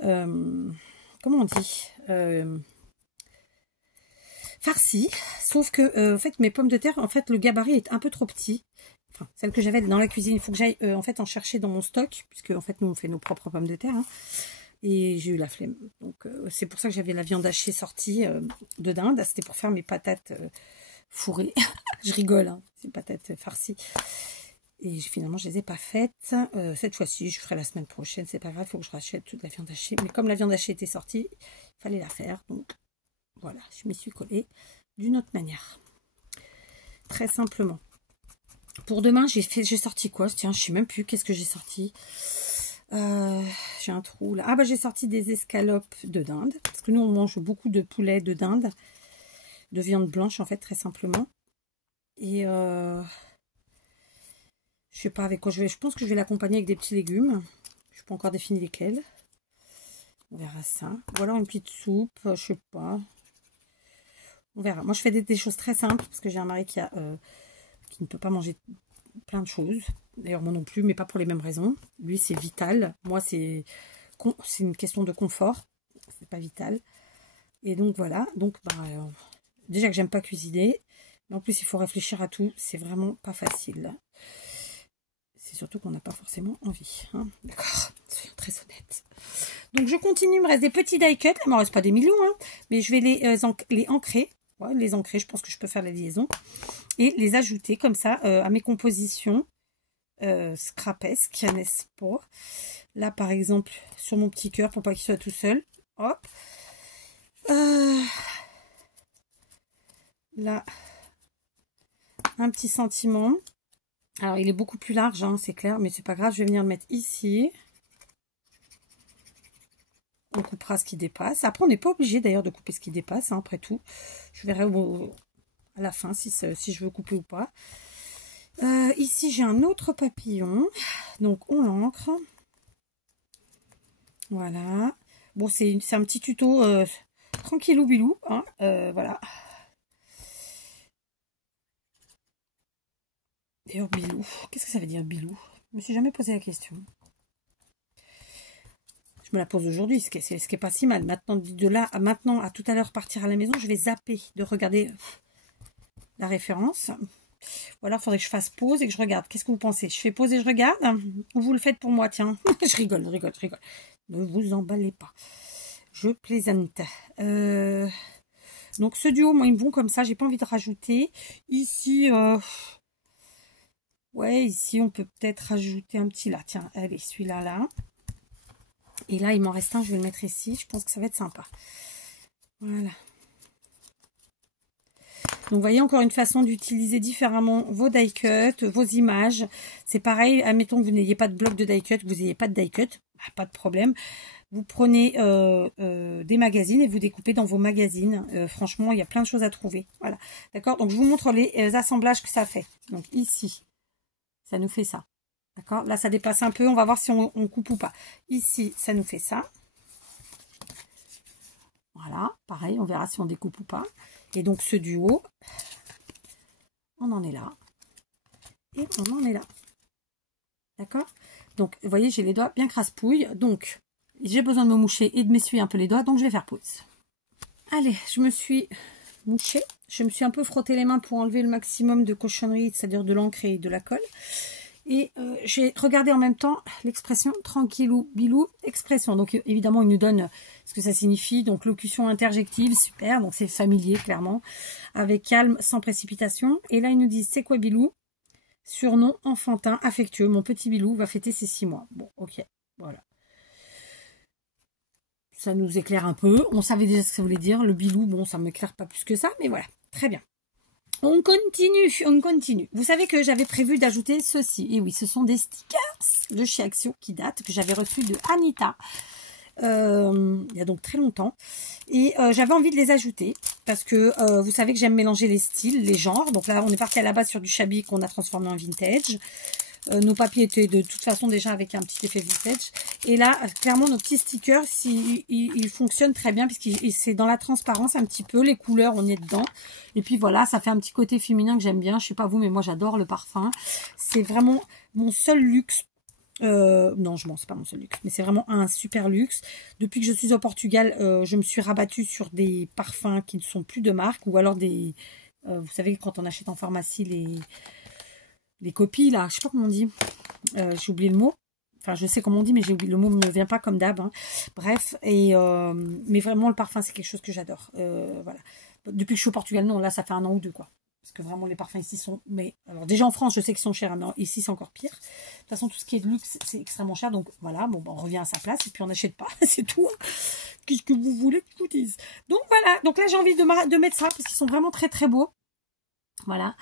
comment on dit farci, sauf que en fait mes pommes de terre, en fait le gabarit est un peu trop petit, enfin celle que j'avais dans la cuisine, il faut que j'aille en fait en chercher dans mon stock, puisque en fait nous on fait nos propres pommes de terre, hein, et j'ai eu la flemme, donc c'est pour ça que j'avais la viande hachée sortie de dinde, c'était pour faire mes patates fourrées, je rigole, hein, ces patates farcies, et finalement je les ai pas faites, cette fois-ci je ferai la semaine prochaine, c'est pas grave, il faut que je rachète toute la viande hachée, mais comme la viande hachée était sortie, il fallait la faire, donc voilà, je m'y suis collée d'une autre manière. Très simplement. Pour demain, j'ai sorti quoi? Tiens, je sais même plus qu'est-ce que j'ai sorti. J'ai un trou là. Ah bah j'ai sorti des escalopes de dinde. Parce que nous, on mange beaucoup de poulet de dinde. De viande blanche, en fait, très simplement. Et je sais pas avec quoi je vais. Je pense que je vais l'accompagner avec des petits légumes. Je n'ai pas encore défini lesquels. On verra ça. Ou alors une petite soupe, je sais pas. On verra. Moi, je fais des choses très simples parce que j'ai un mari qui ne peut pas manger plein de choses. D'ailleurs, moi non plus, mais pas pour les mêmes raisons. Lui, c'est vital. Moi, c'est une question de confort. C'est pas vital. Et donc, voilà. Donc, bah, déjà que j'aime pas cuisiner. Mais en plus, il faut réfléchir à tout. C'est vraiment pas facile. C'est surtout qu'on n'a pas forcément envie. Hein. D'accord. Soyons très honnêtes. Donc, je continue. Il me reste des petits die cuts. Il ne me reste pas des millions. Hein, mais je vais les ancrer. Ouais, les ancrer, je pense que je peux faire la liaison. Et les ajouter comme ça à mes compositions scrapesques, n'est-ce pas? Là, par exemple, sur mon petit cœur, pour pas qu'il soit tout seul. Hop. Là, un petit sentiment. Alors, il est beaucoup plus large, hein, c'est clair, mais c'est pas grave. Je vais venir le mettre ici. On coupera ce qui dépasse. Après, on n'est pas obligé d'ailleurs de couper ce qui dépasse, hein, après tout. Je verrai à la fin si je veux couper ou pas. Ici, j'ai un autre papillon. Donc, on l'ancre. Voilà. Bon, c'est un petit tuto tranquillou bilou. Hein, voilà. D'ailleurs, bilou. Qu'est-ce que ça veut dire, bilou? Je me suis jamais posé la question. Je me la pose aujourd'hui, ce qui est pas si mal. Maintenant, de là à maintenant, à tout à l'heure partir à la maison, je vais zapper de regarder la référence. Ou alors, il faudrait que je fasse pause et que je regarde. Qu'est-ce que vous pensez? Je fais pause et je regarde? Ou vous le faites pour moi? Tiens, je rigole. Ne vous emballez pas. Je plaisante. Donc, ce duo, moi, ils me vont comme ça. J'ai pas envie de rajouter. Ici, ouais, ici, on peut peut-être rajouter un petit là. Tiens, allez, celui-là, là. Et là, il m'en reste un, je vais le mettre ici. Je pense que ça va être sympa. Voilà. Donc, vous voyez, encore une façon d'utiliser différemment vos die cuts, vos images. C'est pareil, admettons que vous n'ayez pas de bloc de die cut, que vous n'ayez pas de die cut, bah, pas de problème. Vous prenez des magazines et vous découpez dans vos magazines. Franchement, il y a plein de choses à trouver. Voilà. D'accord? Donc, je vous montre les assemblages que ça fait. Donc, ici, ça nous fait ça. D'accord? Là, ça dépasse un peu. On va voir si on coupe ou pas. Ici, ça nous fait ça. Voilà. Pareil, on verra si on découpe ou pas. Et donc, ce duo, on en est là. Et on en est là. D'accord? Donc, vous voyez, j'ai les doigts bien crasse-pouille. Donc, j'ai besoin de me moucher et de m'essuyer un peu les doigts. Donc, je vais faire pause. Allez, je me suis mouchée. Je me suis un peu frotté les mains pour enlever le maximum de cochonneries, c'est-à-dire de l'encre et de la colle. Et j'ai regardé en même temps l'expression tranquillou bilou expression. Donc évidemment, il nous donne ce que ça signifie. Donc locution interjective, super. Donc c'est familier, clairement. Avec calme, sans précipitation. Et là, ils nous disent, c'est quoi bilou? Surnom enfantin, affectueux. Mon petit bilou va fêter ses 6 mois. Bon, ok, voilà. Ça nous éclaire un peu. On savait déjà ce que ça voulait dire. Le bilou, bon, ça ne m'éclaire pas plus que ça. Mais voilà, très bien. On continue. Vous savez que j'avais prévu d'ajouter ceci. Et oui, ce sont des stickers de chez Action qui datent, que j'avais reçus de Anita. Il y a donc très longtemps. Et j'avais envie de les ajouter parce que vous savez que j'aime mélanger les styles, les genres. Donc là, on est parti à la base sur du shabby qu'on a transformé en vintage. Nos papiers étaient de toute façon déjà avec un petit effet vintage. Et là, clairement, nos petits stickers, ils fonctionnent très bien puisque c'est dans la transparence un petit peu. Les couleurs, on y est dedans. Et puis voilà, ça fait un petit côté féminin que j'aime bien. Je sais pas vous, mais moi, j'adore le parfum. C'est vraiment mon seul luxe. Non, c'est pas mon seul luxe, mais c'est vraiment un super luxe. Depuis que je suis au Portugal, je me suis rabattue sur des parfums qui ne sont plus de marque ou alors des... vous savez, quand on achète en pharmacie les copies, là, je sais pas comment on dit. J'ai oublié le mot. Enfin, je sais comment on dit, mais j'ai oublié, le mot ne me vient pas comme d'hab. Hein. Bref, mais vraiment, le parfum, c'est quelque chose que j'adore. Voilà. Depuis que je suis au Portugal, non, là, ça fait 1 an ou 2, quoi. Parce que vraiment, les parfums ici sont... Mais alors, déjà en France, je sais qu'ils sont chers, mais ici, c'est encore pire. De toute façon, tout ce qui est de luxe, c'est extrêmement cher. Donc, voilà, bon, on revient à sa place et puis on n'achète pas. C'est tout. Qu'est-ce que vous voulez que je vous dise? Donc, voilà. Donc là, j'ai envie de mettre ça parce qu'ils sont vraiment très, très beaux. Voilà.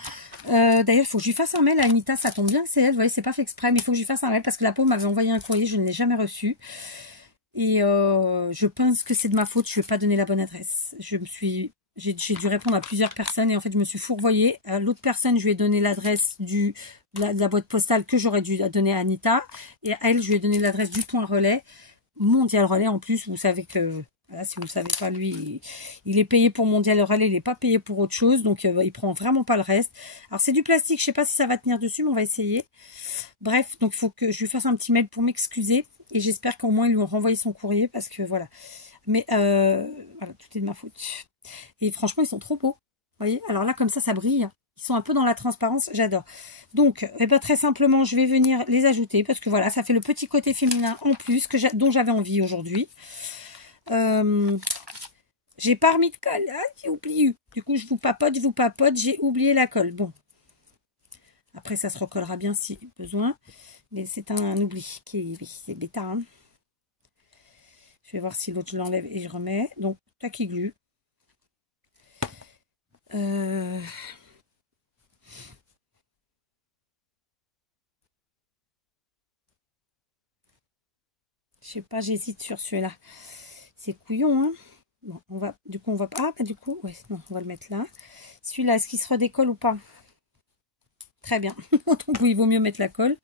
D'ailleurs, il faut que je lui fasse un mail à Anita. Ça tombe bien que c'est elle. Vous voyez, c'est pas fait exprès, mais il faut que je lui fasse un mail parce que la pauvre m'avait envoyé un courrier. Je ne l'ai jamais reçu. Et je pense que c'est de ma faute. Je ne lui ai pas donné la bonne adresse. J'ai dû répondre à plusieurs personnes et en fait, je me suis fourvoyée. L'autre personne, je lui ai donné l'adresse de la boîte postale que j'aurais dû donner à Anita. Et à elle, je lui ai donné l'adresse du point relais. Mondial Relais en plus. Vous savez que... Voilà, si vous ne savez pas, lui, il est payé pour Mondial Relais, il n'est pas payé pour autre chose, donc il prend vraiment pas le reste. Alors c'est du plastique, je sais pas si ça va tenir dessus, mais on va essayer. Bref, donc il faut que je lui fasse un petit mail pour m'excuser, et j'espère qu'au moins ils lui ont renvoyé son courrier, parce que voilà. Mais voilà, tout est de ma faute. Et franchement, ils sont trop beaux. Vous voyez, alors là, comme ça brille. Ils sont un peu dans la transparence, j'adore. Donc, très simplement, je vais venir les ajouter, parce que voilà, ça fait le petit côté féminin en plus dont j'avais envie aujourd'hui. J'ai pas remis de colle. Ah, j'ai oublié. Du coup, je vous papote, j'ai oublié la colle. Bon. Après, ça se recollera bien si besoin. Mais c'est un oubli qui oui, c'est bêta. Hein. Je vais voir si l'autre, je l'enlève et je remets. Donc, tacky glue. Je sais pas, j'hésite sur celui-là. C'est couillon, hein. Bon, on va, du coup, on va pas. Ah, bah, du coup, ouais, non, on va le mettre là. Celui-là, est-ce qu'il se redécolle ou pas? Très bien. Donc, oui, il vaut mieux mettre la colle.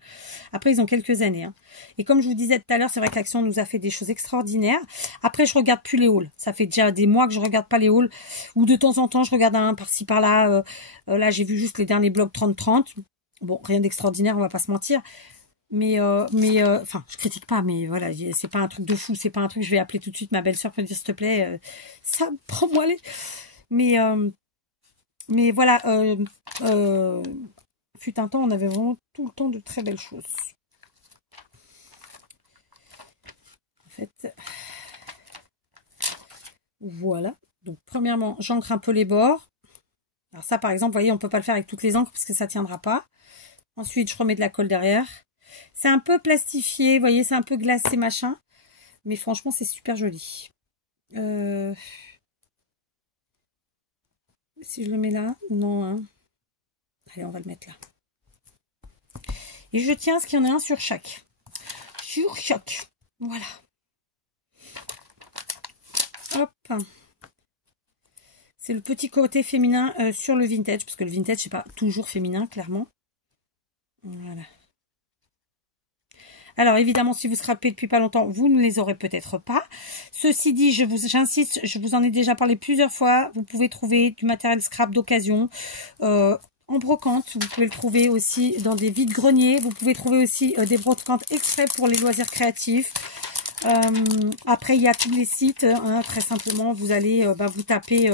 Après, ils ont quelques années. Hein. Et comme je vous disais tout à l'heure, c'est vrai que l'Action nous a fait des choses extraordinaires. Après, je regarde plus les hauls. Ça fait déjà des mois que je regarde pas les hauls. Ou de temps en temps, je regarde un par-ci, par-là. Là, j'ai vu juste les derniers blogs 30-30. Bon, rien d'extraordinaire, on va pas se mentir. Mais enfin, je critique pas, mais voilà, c'est pas un truc de fou, c'est pas un truc, je vais appeler tout de suite ma belle-sœur pour me dire, s'il te plaît, ça, prends-moi les... Mais voilà, fut un temps, on avait vraiment tout le temps de très belles choses. En fait, voilà. Donc, premièrement, j'encre un peu les bords. Alors ça, par exemple, vous voyez, on peut pas le faire avec toutes les encres parce que ça tiendra pas. Ensuite, je remets de la colle derrière. C'est un peu plastifié, vous voyez, c'est un peu glacé, machin. Mais franchement, c'est super joli. Si je le mets là, non. Hein. Allez, on va le mettre là. Et je tiens à ce qu'il y en ait un sur chaque. Sur chaque. Voilà. Hop. C'est le petit côté féminin sur le vintage. Parce que le vintage, c'est pas toujours féminin, clairement. Voilà. Alors, évidemment, si vous scrapez depuis pas longtemps, vous ne les aurez peut-être pas. Ceci dit, j'insiste, je vous en ai déjà parlé plusieurs fois. Vous pouvez trouver du matériel scrap d'occasion en brocante. Vous pouvez le trouver aussi dans des vides-greniers. Vous pouvez trouver aussi des brocantes exprès pour les loisirs créatifs. Après, il y a tous les sites. Hein, très simplement, vous allez vous tapez...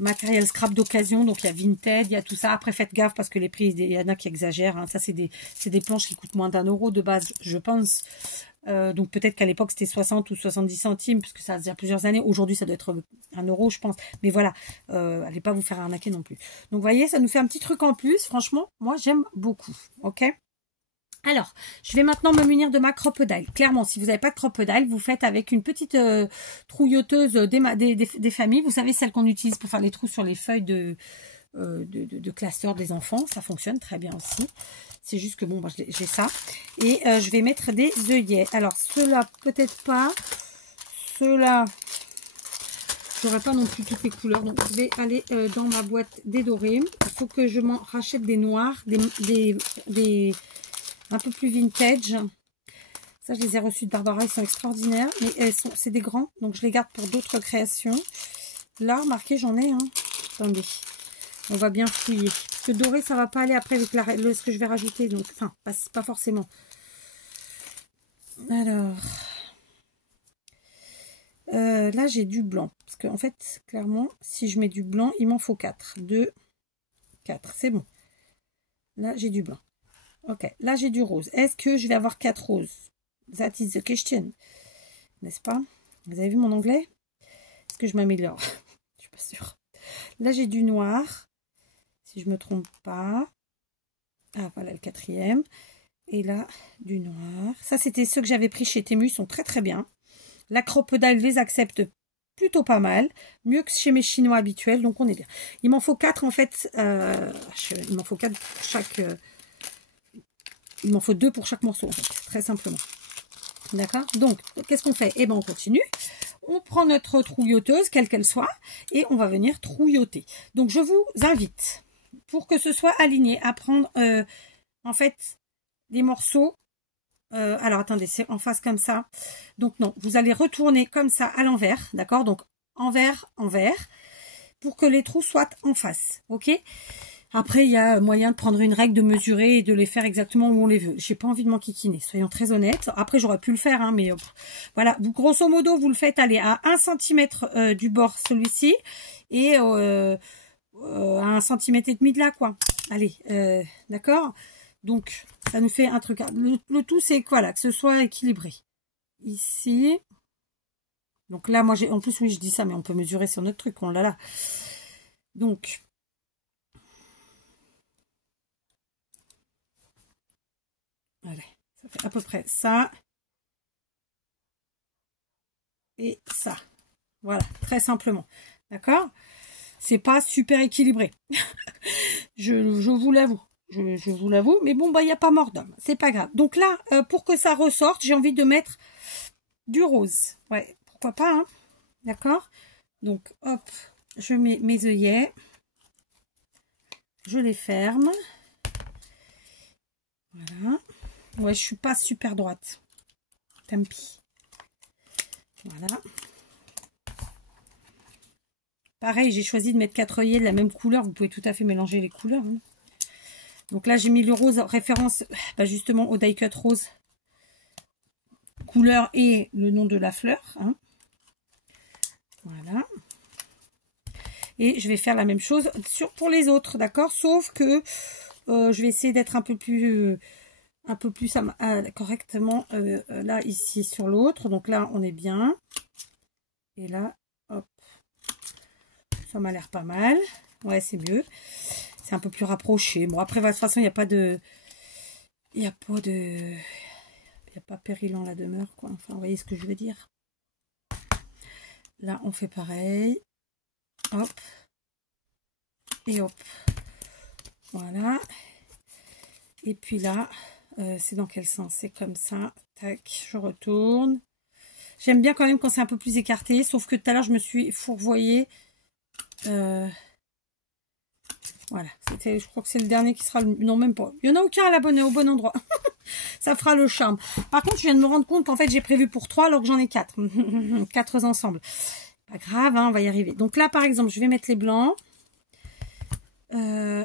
matériel scrap d'occasion, donc il y a Vinted, il y a tout ça. Après, faites gaffe parce que les prix, il y en a qui exagèrent. Hein. Ça, c'est des planches qui coûtent moins d'1 € de base, je pense. Donc peut-être qu'à l'époque, c'était 60 ou 70 centimes, puisque ça faisait plusieurs années. Aujourd'hui, ça doit être 1 €, je pense. Mais voilà, allez pas vous faire arnaquer non plus. Donc, vous voyez, ça nous fait un petit truc en plus. Franchement, moi, j'aime beaucoup. Ok ? Alors, je vais maintenant me munir de ma crocodile. Clairement, si vous n'avez pas de crocodile, vous faites avec une petite trouilloteuse des familles. Vous savez, celle qu'on utilise pour faire les trous sur les feuilles de classeurs des enfants. Ça fonctionne très bien aussi. C'est juste que, bon, moi, j'ai ça. Et je vais mettre des œillets. Alors, ceux-là, peut-être pas. Ceux-là, n'aurai pas non plus toutes les couleurs. Donc, je vais aller dans ma boîte des dorés. Il faut que je m'en rachète des noirs, des un peu plus vintage. Ça, je les ai reçus de Barbara. Ils sont extraordinaires. Mais c'est des grands. Donc, je les garde pour d'autres créations. Là, remarquez, j'en ai. Hein. Attendez. On va bien fouiller. Parce que doré, ça va pas aller après avec ce que je vais rajouter. Donc, enfin, pas forcément. Alors... là, j'ai du blanc. Parce qu'en fait, clairement, si je mets du blanc, il m'en faut 4. 2, 4. C'est bon. Là, j'ai du blanc. Ok. Là, j'ai du rose. Est-ce que je vais avoir 4 roses? That is the question. N'est-ce pas? Vous avez vu mon anglais? Est-ce que je m'améliore? Je suis pas sûre. Là, j'ai du noir. Si je me trompe pas. Ah, voilà le 4e. Et là, du noir. Ça, c'était ceux que j'avais pris chez Temu. Ils sont très, très bien. La Crocodile les accepte plutôt pas mal. Mieux que chez mes chinois habituels. Donc, on est bien. Il m'en faut 4 en fait. Il m'en faut 4 pour chaque... il m'en faut 2 pour chaque morceau en fait. Très simplement. D'accord? Donc, qu'est-ce qu'on fait? Eh bien, on continue. On prend notre trouilloteuse, quelle qu'elle soit. Et on va venir trouilloter. Donc, je vous invite, pour que ce soit aligné, à prendre en fait des morceaux. Alors, attendez, c'est en face comme ça. Donc, non, vous allez retourner comme ça à l'envers, d'accord? Donc, envers, pour que les trous soient en face, ok? Après, il y a moyen de prendre une règle, de mesurer et de les faire exactement où on les veut. J'ai pas envie de m'enquiquiner, soyons très honnêtes. Après, j'aurais pu le faire, hein, mais voilà. Grosso modo, vous le faites aller à 1 cm du bord, celui-ci, et à 1,5 cm de là, quoi. Allez, d'accord? Donc, ça nous fait un truc. Le tout, c'est quoi, là? Que ce soit équilibré. Ici. Donc là, moi, en plus, oui, je dis ça, mais on peut mesurer sur notre truc. On l'a là. Donc. Allez, ça fait à peu près ça. Et ça. Voilà, très simplement. D'accord? C'est pas super équilibré. je vous l'avoue. Je vous l'avoue, mais bon, bah, il n'y a pas mort d'homme. C'est pas grave. Donc là, pour que ça ressorte, j'ai envie de mettre du rose. Ouais, pourquoi pas, hein. D'accord? Donc, hop, je mets mes œillets. Je les ferme. Voilà. Ouais, je suis pas super droite. Tant pis. Voilà. Pareil, j'ai choisi de mettre 4 œillets de la même couleur. Vous pouvez tout à fait mélanger les couleurs, hein. Donc là, j'ai mis le rose, référence bah, justement au die cut rose. Couleur et le nom de la fleur, hein. Voilà. Et je vais faire la même chose pour les autres, d'accord? Sauf que je vais essayer d'être un peu plus correctement là, ici, sur l'autre. Donc là, on est bien. Et là, hop. Ça m'a l'air pas mal. Ouais, c'est mieux. C'est un peu plus rapproché. Bon, après, de toute façon, il n'y a pas de... Il n'y a pas péril en la demeure, quoi. Enfin, vous voyez ce que je veux dire. Là, on fait pareil. Hop. Et hop. Voilà. Et puis là, c'est dans quel sens? C'est comme ça. Tac, je retourne. J'aime bien quand même quand c'est un peu plus écarté. Sauf que tout à l'heure, je me suis fourvoyée. Voilà. Je crois que c'est le dernier qui sera... Non, même pas. Il n'y en a aucun au bon endroit. Ça fera le charme. Par contre, je viens de me rendre compte qu'en fait, j'ai prévu pour 3 alors que j'en ai 4. 4 ensemble. Pas grave, hein, on va y arriver. Donc là, par exemple, je vais mettre les blancs.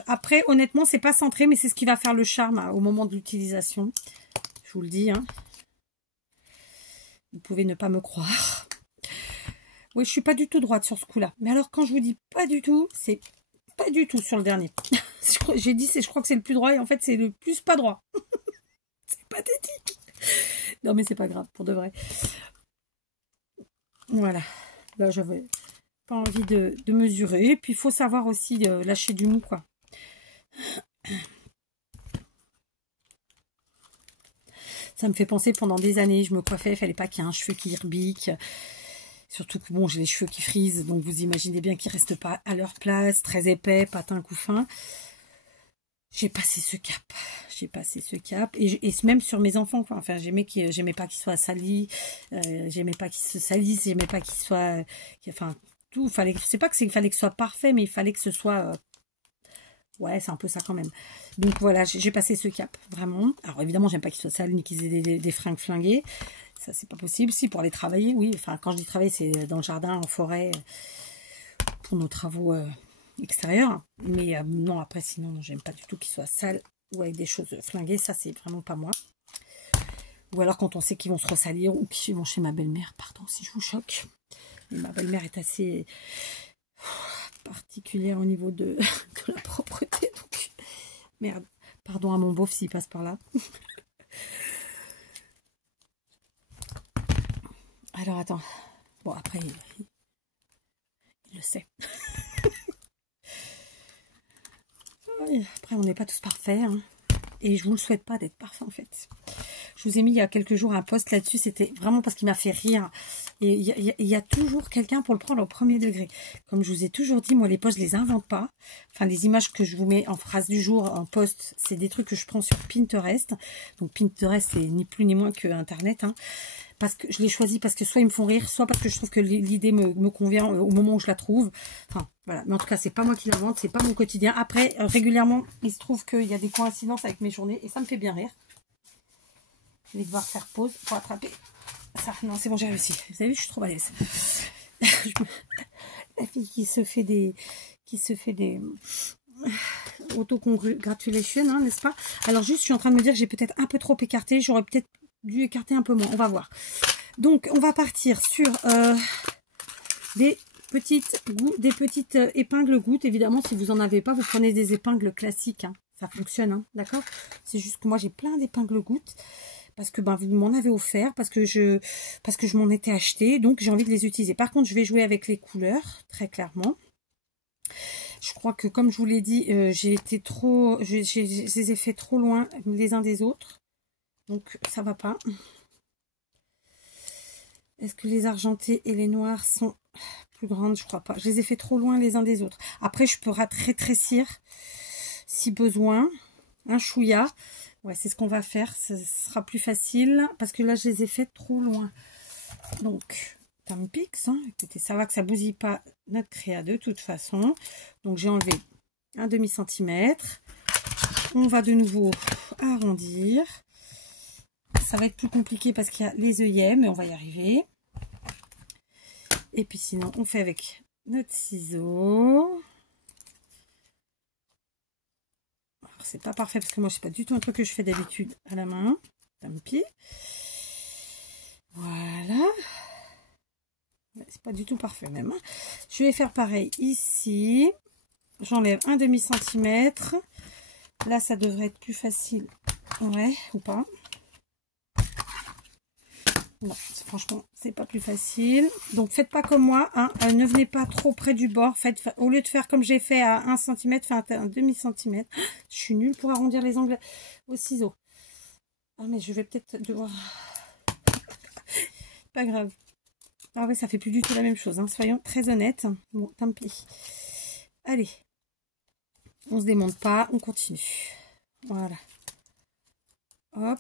Après, honnêtement, c'est pas centré, mais c'est ce qui va faire le charme au moment de l'utilisation. Je vous le dis, hein. Vous pouvez ne pas me croire. Oui, je suis pas du tout droite sur ce coup-là. Mais alors, quand je vous dis pas du tout, c'est pas du tout sur le dernier. J'ai dit, je crois que c'est le plus droit, et en fait, c'est le plus pas droit. C'est pathétique. Non, mais c'est pas grave, pour de vrai. Voilà. Là, j'avais pas envie de mesurer. Et puis, il faut savoir aussi lâcher du mou, quoi. Ça me fait penser, pendant des années, je me coiffais, il fallait pas qu'il y ait un cheveu qui rebique. Surtout que, bon, j'ai les cheveux qui frisent, donc vous imaginez bien qu'ils restent pas à leur place, très épais, patin couffin. J'ai passé ce cap. J'ai passé ce cap. Et même sur mes enfants, quoi. Enfin, j'aimais pas qu'ils soient salis. J'aimais pas qu'ils se salissent. J'aimais pas qu'ils soient... Enfin, tout. C'est pas qu'il fallait que ce soit parfait, mais il fallait que ce soit... ouais, c'est un peu ça quand même. Donc voilà, j'ai passé ce cap, vraiment. Alors évidemment, j'aime pas qu'ils soient sales, ni qu'ils aient des fringues flinguées. Ça, c'est pas possible. Si, pour aller travailler, oui. Enfin, quand je dis travailler, c'est dans le jardin, en forêt, pour nos travaux extérieurs. Mais non, après, sinon, j'aime pas du tout qu'ils soient sales ou avec des choses flinguées. Ça, c'est vraiment pas moi. Ou alors quand on sait qu'ils vont se ressalir ou qu'ils vont chez ma belle-mère. Pardon si je vous choque. Mais ma belle-mère est assez particulière au niveau de la propreté. Donc, merde. Pardon à mon beauf s'il passe par là. Alors, attends. Bon, après, il le sait. Après, on n'est pas tous parfaits. Hein. Et je vous le souhaite pas d'être parfait, en fait. Je vous ai mis il y a quelques jours un post là-dessus. C'était vraiment parce qu'il m'a fait rire. Et il y a toujours quelqu'un pour le prendre au premier degré. Comme je vous ai toujours dit, moi, les posts, je les invente pas. Enfin, les images que je vous mets en phrase du jour, en post, c'est des trucs que je prends sur Pinterest. Donc, Pinterest, c'est ni plus ni moins que Internet. Hein. Parce que je les choisis parce que soit ils me font rire, soit parce que je trouve que l'idée me convient au moment où je la trouve. Enfin, voilà. Mais en tout cas, c'est pas moi qui l'invente, c'est pas mon quotidien. Après, régulièrement, il se trouve qu'il y a des coïncidences avec mes journées et ça me fait bien rire. Je vais devoir faire pause pour attraper ça. Non, c'est bon, j'ai réussi. Vous avez vu, je suis trop à l'aise. La fille qui se fait des autocongratulations, hein, n'est-ce pas? Alors juste, je suis en train de me dire que j'ai peut-être un peu trop écarté. J'aurais peut-être dû écarter un peu moins. On va voir. Donc, on va partir sur des petites épingles gouttes. Évidemment, si vous n'en avez pas, vous prenez des épingles classiques. Hein. Ça fonctionne, hein, d'accord? C'est juste que moi, j'ai plein d'épingles gouttes. Parce que vous m'en avez offert, parce que je m'en étais acheté, donc j'ai envie de les utiliser. Par contre, je vais jouer avec les couleurs, très clairement. Je crois que, comme je vous l'ai dit, je les ai fait trop loin les uns des autres. Donc, ça va pas. Est-ce que les argentés et les noirs sont plus grandes? Je crois pas. Je les ai fait trop loin les uns des autres. Après, je peux rétrécir si besoin. Un chouïa. Ouais, c'est ce qu'on va faire. Ce sera plus facile parce que là, je les ai fait trop loin. Donc, Tampix. Hein. Écoutez, ça va que ça bousille pas notre créa de toute façon. Donc, j'ai enlevé un demi-centimètre. On va de nouveau arrondir. Ça va être plus compliqué parce qu'il y a les œillets, mais on va y arriver. Et puis sinon, on fait avec notre ciseau. C'est pas parfait parce que moi, c'est pas du tout un truc que je fais d'habitude à la main. Tant pis. Voilà. C'est pas du tout parfait même. Je vais faire pareil ici. J'enlève un demi-centimètre. Là, ça devrait être plus facile. Ouais, ou pas. Non, franchement, c'est pas plus facile. Donc, faites pas comme moi. Hein. Ne venez pas trop près du bord. Au lieu de faire comme j'ai fait à 1 cm, faites un demi-centimètre. Je suis nulle pour arrondir les angles au ciseau. Ah, mais je vais peut-être devoir... Pas grave. Ah ouais, ça fait plus du tout la même chose. Hein. Soyons très honnêtes. Bon, tant pis. Allez. On se démonte pas. On continue. Voilà. Hop.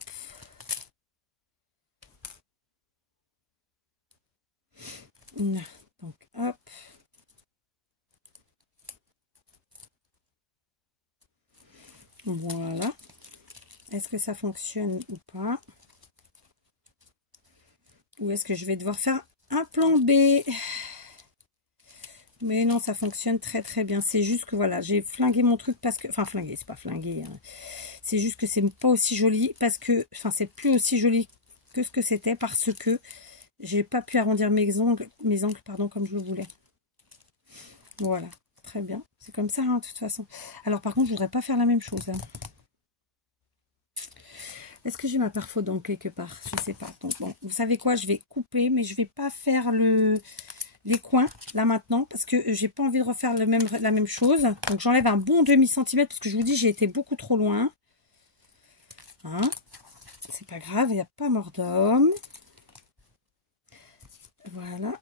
Donc, hop. Voilà. Est-ce que ça fonctionne ou pas? Ou est-ce que je vais devoir faire un plan B? Mais non, ça fonctionne très très bien. C'est juste que voilà, j'ai flingué mon truc parce que... Enfin, flingué, c'est pas flingué. Hein. C'est juste que c'est pas aussi joli parce que... Enfin, c'est plus aussi joli que ce que c'était parce que j'ai pas pu arrondir mes angles, pardon, comme je le voulais. Voilà, très bien. C'est comme ça, hein, de toute façon. Alors, par contre, je voudrais pas faire la même chose. Hein. Est-ce que j'ai ma perfo donc quelque part? Je sais pas. Donc, bon, vous savez quoi? Je vais couper, mais je vais pas faire les coins, là, maintenant, parce que j'ai pas envie de refaire la même chose. Donc, j'enlève un bon demi-centimètre, parce que je vous dis, j'ai été beaucoup trop loin. Hein? C'est pas grave, il n'y a pas mort d'homme. Voilà.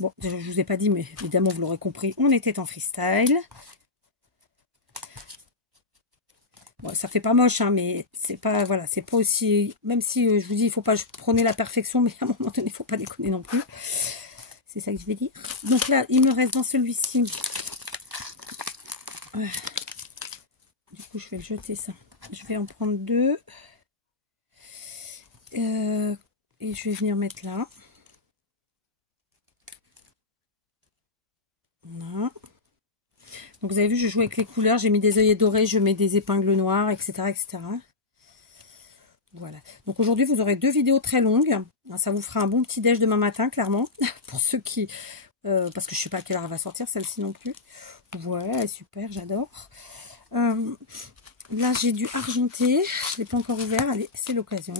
Bon, je ne vous ai pas dit, mais évidemment, vous l'aurez compris, on était en freestyle. Bon, ça fait pas moche, hein, mais c'est pas, voilà, c'est pas aussi, même si je vous dis, il faut pas prôner la perfection, mais à un moment donné, il faut pas déconner non plus. C'est ça que je vais dire. Donc là, il me reste dans celui-ci. Du coup, je vais le jeter ça. Je vais en prendre 2. Et je vais venir mettre là. Voilà. Donc vous avez vu, je joue avec les couleurs. J'ai mis des œillets dorés, je mets des épingles noires, etc. etc. Voilà. Donc aujourd'hui, vous aurez 2 vidéos très longues. Ça vous fera un bon petit déj demain matin, clairement. Pour ceux qui... parce que je ne sais pas à quelle heure elle va sortir, celle-ci non plus. Ouais, super, j'adore. Là, j'ai du argenté. Je ne l'ai pas encore ouvert. Allez, c'est l'occasion.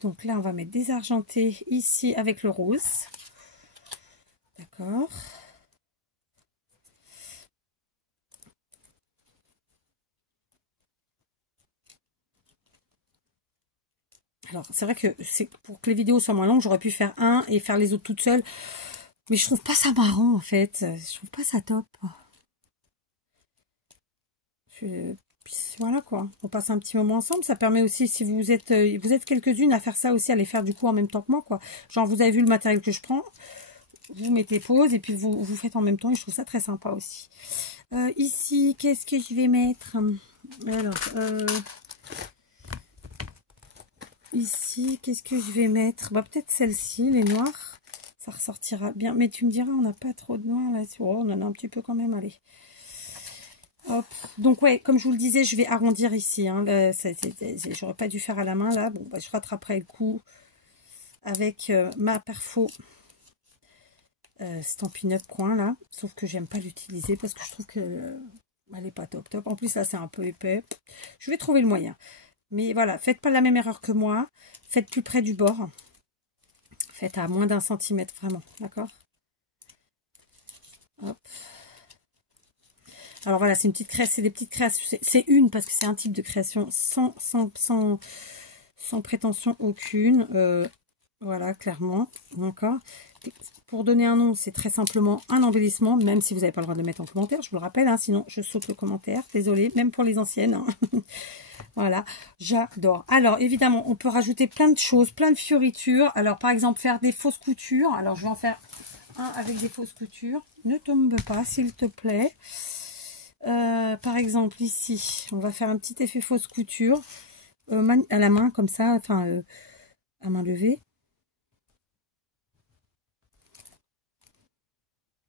Donc là, on va mettre des argentés ici avec le rose. D'accord. Alors, c'est vrai que c'est pour que les vidéos soient moins longues, j'aurais pu faire un et faire les autres toutes seules. Mais je trouve pas ça marrant, en fait. Je trouve pas ça top. Voilà, quoi. On passe un petit moment ensemble. Ça permet aussi, si vous êtes quelques-unes à faire ça aussi, à les faire du coup en même temps que moi, quoi. Genre, vous avez vu le matériel que je prends. Vous mettez pause et puis vous faites en même temps. Et je trouve ça très sympa aussi. Ici, qu'est-ce que je vais mettre? Alors, ici, qu'est-ce que je vais mettre? Bah, peut-être celle-ci, les noirs. Ça ressortira bien. Mais tu me diras, on n'a pas trop de noirs là. Oh, on en a un petit peu quand même, allez. Hop. Donc, ouais, comme je vous le disais, je vais arrondir ici. Hein. J'aurais pas dû faire à la main, là. Bon, bah, je rattraperai le coup avec ma perfo Stampin' Up coin, là. Sauf que j'aime pas l'utiliser parce que je trouve que elle est pas top top. En plus, là, c'est un peu épais. Je vais trouver le moyen. Mais voilà, faites pas la même erreur que moi. Faites plus près du bord. Faites à moins d'1 centimètre, vraiment. D'accord? Hop. Alors voilà, c'est une petite création, c'est des petites créations. C'est une parce que c'est un type de création sans prétention aucune. Voilà, clairement. D'accord. Pour donner un nom, c'est très simplement un embellissement, même si vous n'avez pas le droit de le mettre en commentaire, je vous le rappelle, hein, sinon je saute le commentaire. Désolée, même pour les anciennes. Hein. Voilà, j'adore. Alors, évidemment, on peut rajouter plein de choses, plein de fioritures. Alors, par exemple, faire des fausses coutures. Alors, je vais en faire un avec des fausses coutures. Ne tombe pas, s'il te plaît. Par exemple, ici, on va faire un petit effet fausse couture à la main, comme ça, enfin, à main levée.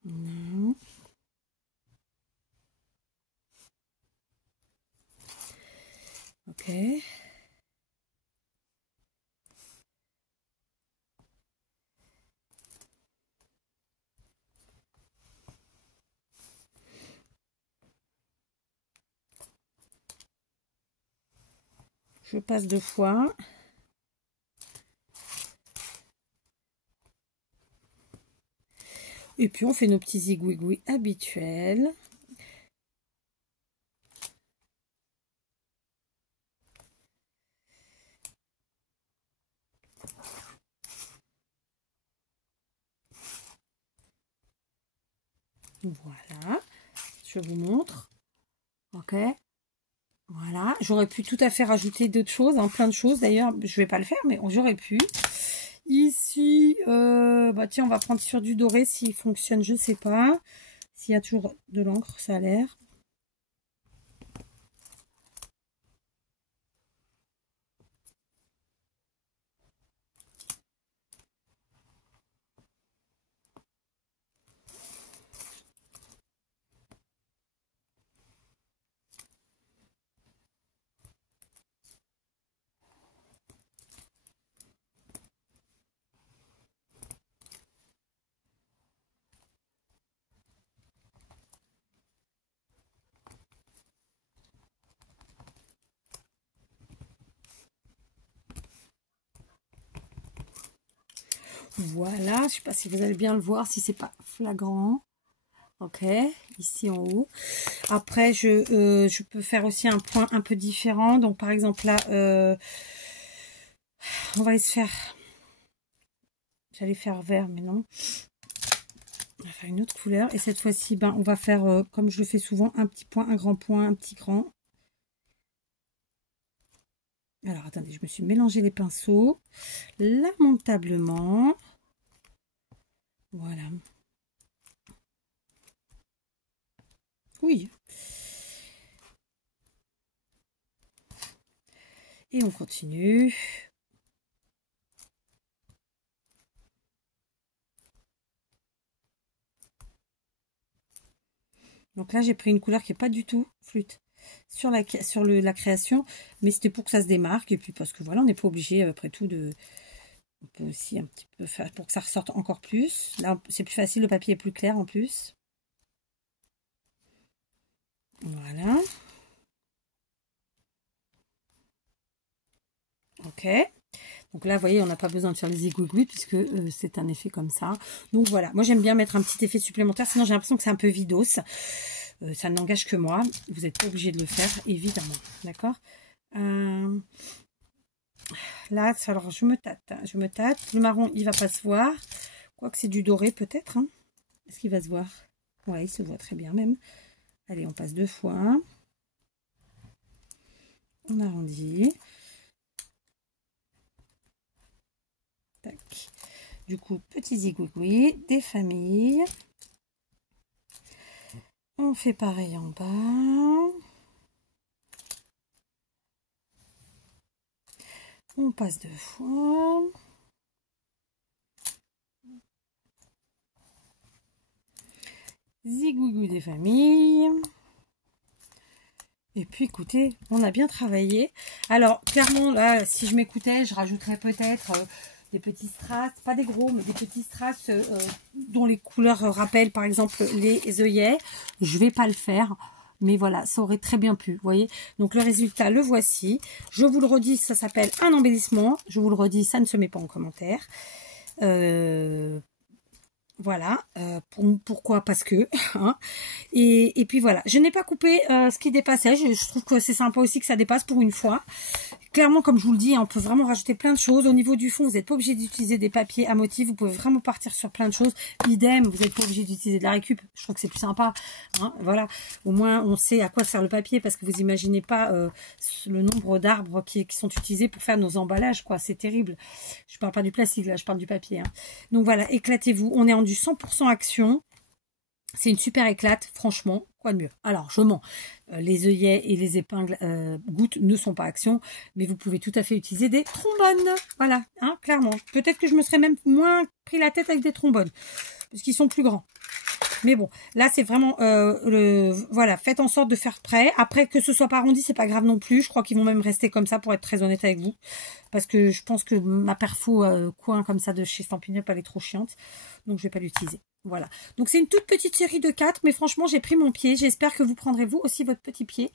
Non. Ok. Je passe 2 fois. Et puis on fait nos petits zigouigouis habituels. Voilà. Je vous montre. Ok. Voilà. J'aurais pu tout à fait rajouter d'autres choses, hein, plein de choses. D'ailleurs, je vais pas le faire, mais j'aurais pu. Ici, bah tiens, on va prendre sur du doré s'il fonctionne, je sais pas. S'il y a toujours de l'encre, ça a l'air. Voilà, je sais pas si vous allez bien le voir, si c'est pas flagrant. Ok, ici en haut. Après, je peux faire aussi un point un peu différent. Donc, par exemple, là, On va se faire... J'allais faire vert, mais non. On va faire une autre couleur. Et cette fois-ci, ben, on va faire, comme je le fais souvent, un petit point, un grand point, un petit grand. Alors, attendez, je me suis mélangé les pinceaux. Lamentablement. Voilà. Oui. Et on continue. Donc là, j'ai pris une couleur qui n'est pas du tout flûte sur la création, mais c'était pour que ça se démarque. Et puis parce que voilà, on n'est pas obligé, après tout, de... On peut aussi un petit peu faire pour que ça ressorte encore plus. Là, c'est plus facile, le papier est plus clair en plus. Voilà. Ok. Donc là, vous voyez, on n'a pas besoin de faire les zigouigouis puisque c'est un effet comme ça. Donc voilà, moi j'aime bien mettre un petit effet supplémentaire, sinon j'ai l'impression que c'est un peu vidos. Ça n'engage que moi. Vous n'êtes pas obligé de le faire, évidemment. D'accord. Là, alors je me tâte. Je me tâte. Le marron, il va pas se voir. Quoique c'est du doré peut-être. Hein. Est-ce qu'il va se voir? Ouais, il se voit très bien même. Allez, on passe 2 fois. On arrondit. Tac. Du coup, petit zigouigoui, des familles. On fait pareil en bas. On passe 2 fois. Zigouigou des familles. Et puis écoutez, on a bien travaillé. Alors clairement là, si je m'écoutais, je rajouterais peut-être des petits strass, pas des gros, mais des petits strass dont les couleurs rappellent par exemple les œillets. Je vais pas le faire. Mais voilà, ça aurait très bien pu, vous voyez. Donc le résultat, le voici. Je vous le redis, ça s'appelle un embellissement. Je vous le redis, ça ne se met pas en commentaire. Voilà, pourquoi? Parce que. Hein. Et puis voilà, je n'ai pas coupé ce qui dépassait. Je trouve que c'est sympa aussi que ça dépasse pour une fois. Clairement, comme je vous le dis, on peut vraiment rajouter plein de choses. Au niveau du fond, vous n'êtes pas obligé d'utiliser des papiers à motifs. Vous pouvez vraiment partir sur plein de choses. Idem, vous n'êtes pas obligé d'utiliser de la récup. Je trouve que c'est plus sympa. Hein, voilà, au moins on sait à quoi sert le papier parce que vous imaginez pas le nombre d'arbres qui sont utilisés pour faire nos emballages, quoi. C'est terrible. Je parle pas du plastique, là, je parle du papier. Hein. Donc voilà, éclatez-vous. On est en du 100% action. C'est une super éclate, franchement, quoi de mieux. Alors, je mens, les œillets et les épingles gouttes ne sont pas action, mais vous pouvez tout à fait utiliser des trombones. Voilà, hein, clairement. Peut-être que je me serais même moins pris la tête avec des trombones, parce qu'ils sont plus grands. Mais bon, là c'est vraiment, voilà, faites en sorte de faire prêt. Après, que ce soit pas arrondi, c'est pas grave non plus. Je crois qu'ils vont même rester comme ça pour être très honnête avec vous. Parce que je pense que ma perfo coin comme ça de chez Stampin' Up, elle est trop chiante. Donc je vais pas l'utiliser. Voilà. Donc c'est une toute petite série de 4, mais franchement j'ai pris mon pied. J'espère que vous prendrez vous aussi votre petit pied.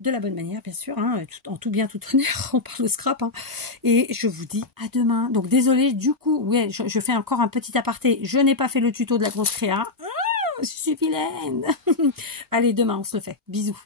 De la bonne manière, bien sûr, hein, en tout bien, tout honneur, on parle au scrap. Hein. Et je vous dis à demain. Donc désolé, du coup, ouais, je fais encore un petit aparté. Je n'ai pas fait le tuto de la grosse créa. Je suis vilaine. Allez, demain, on se le fait. Bisous.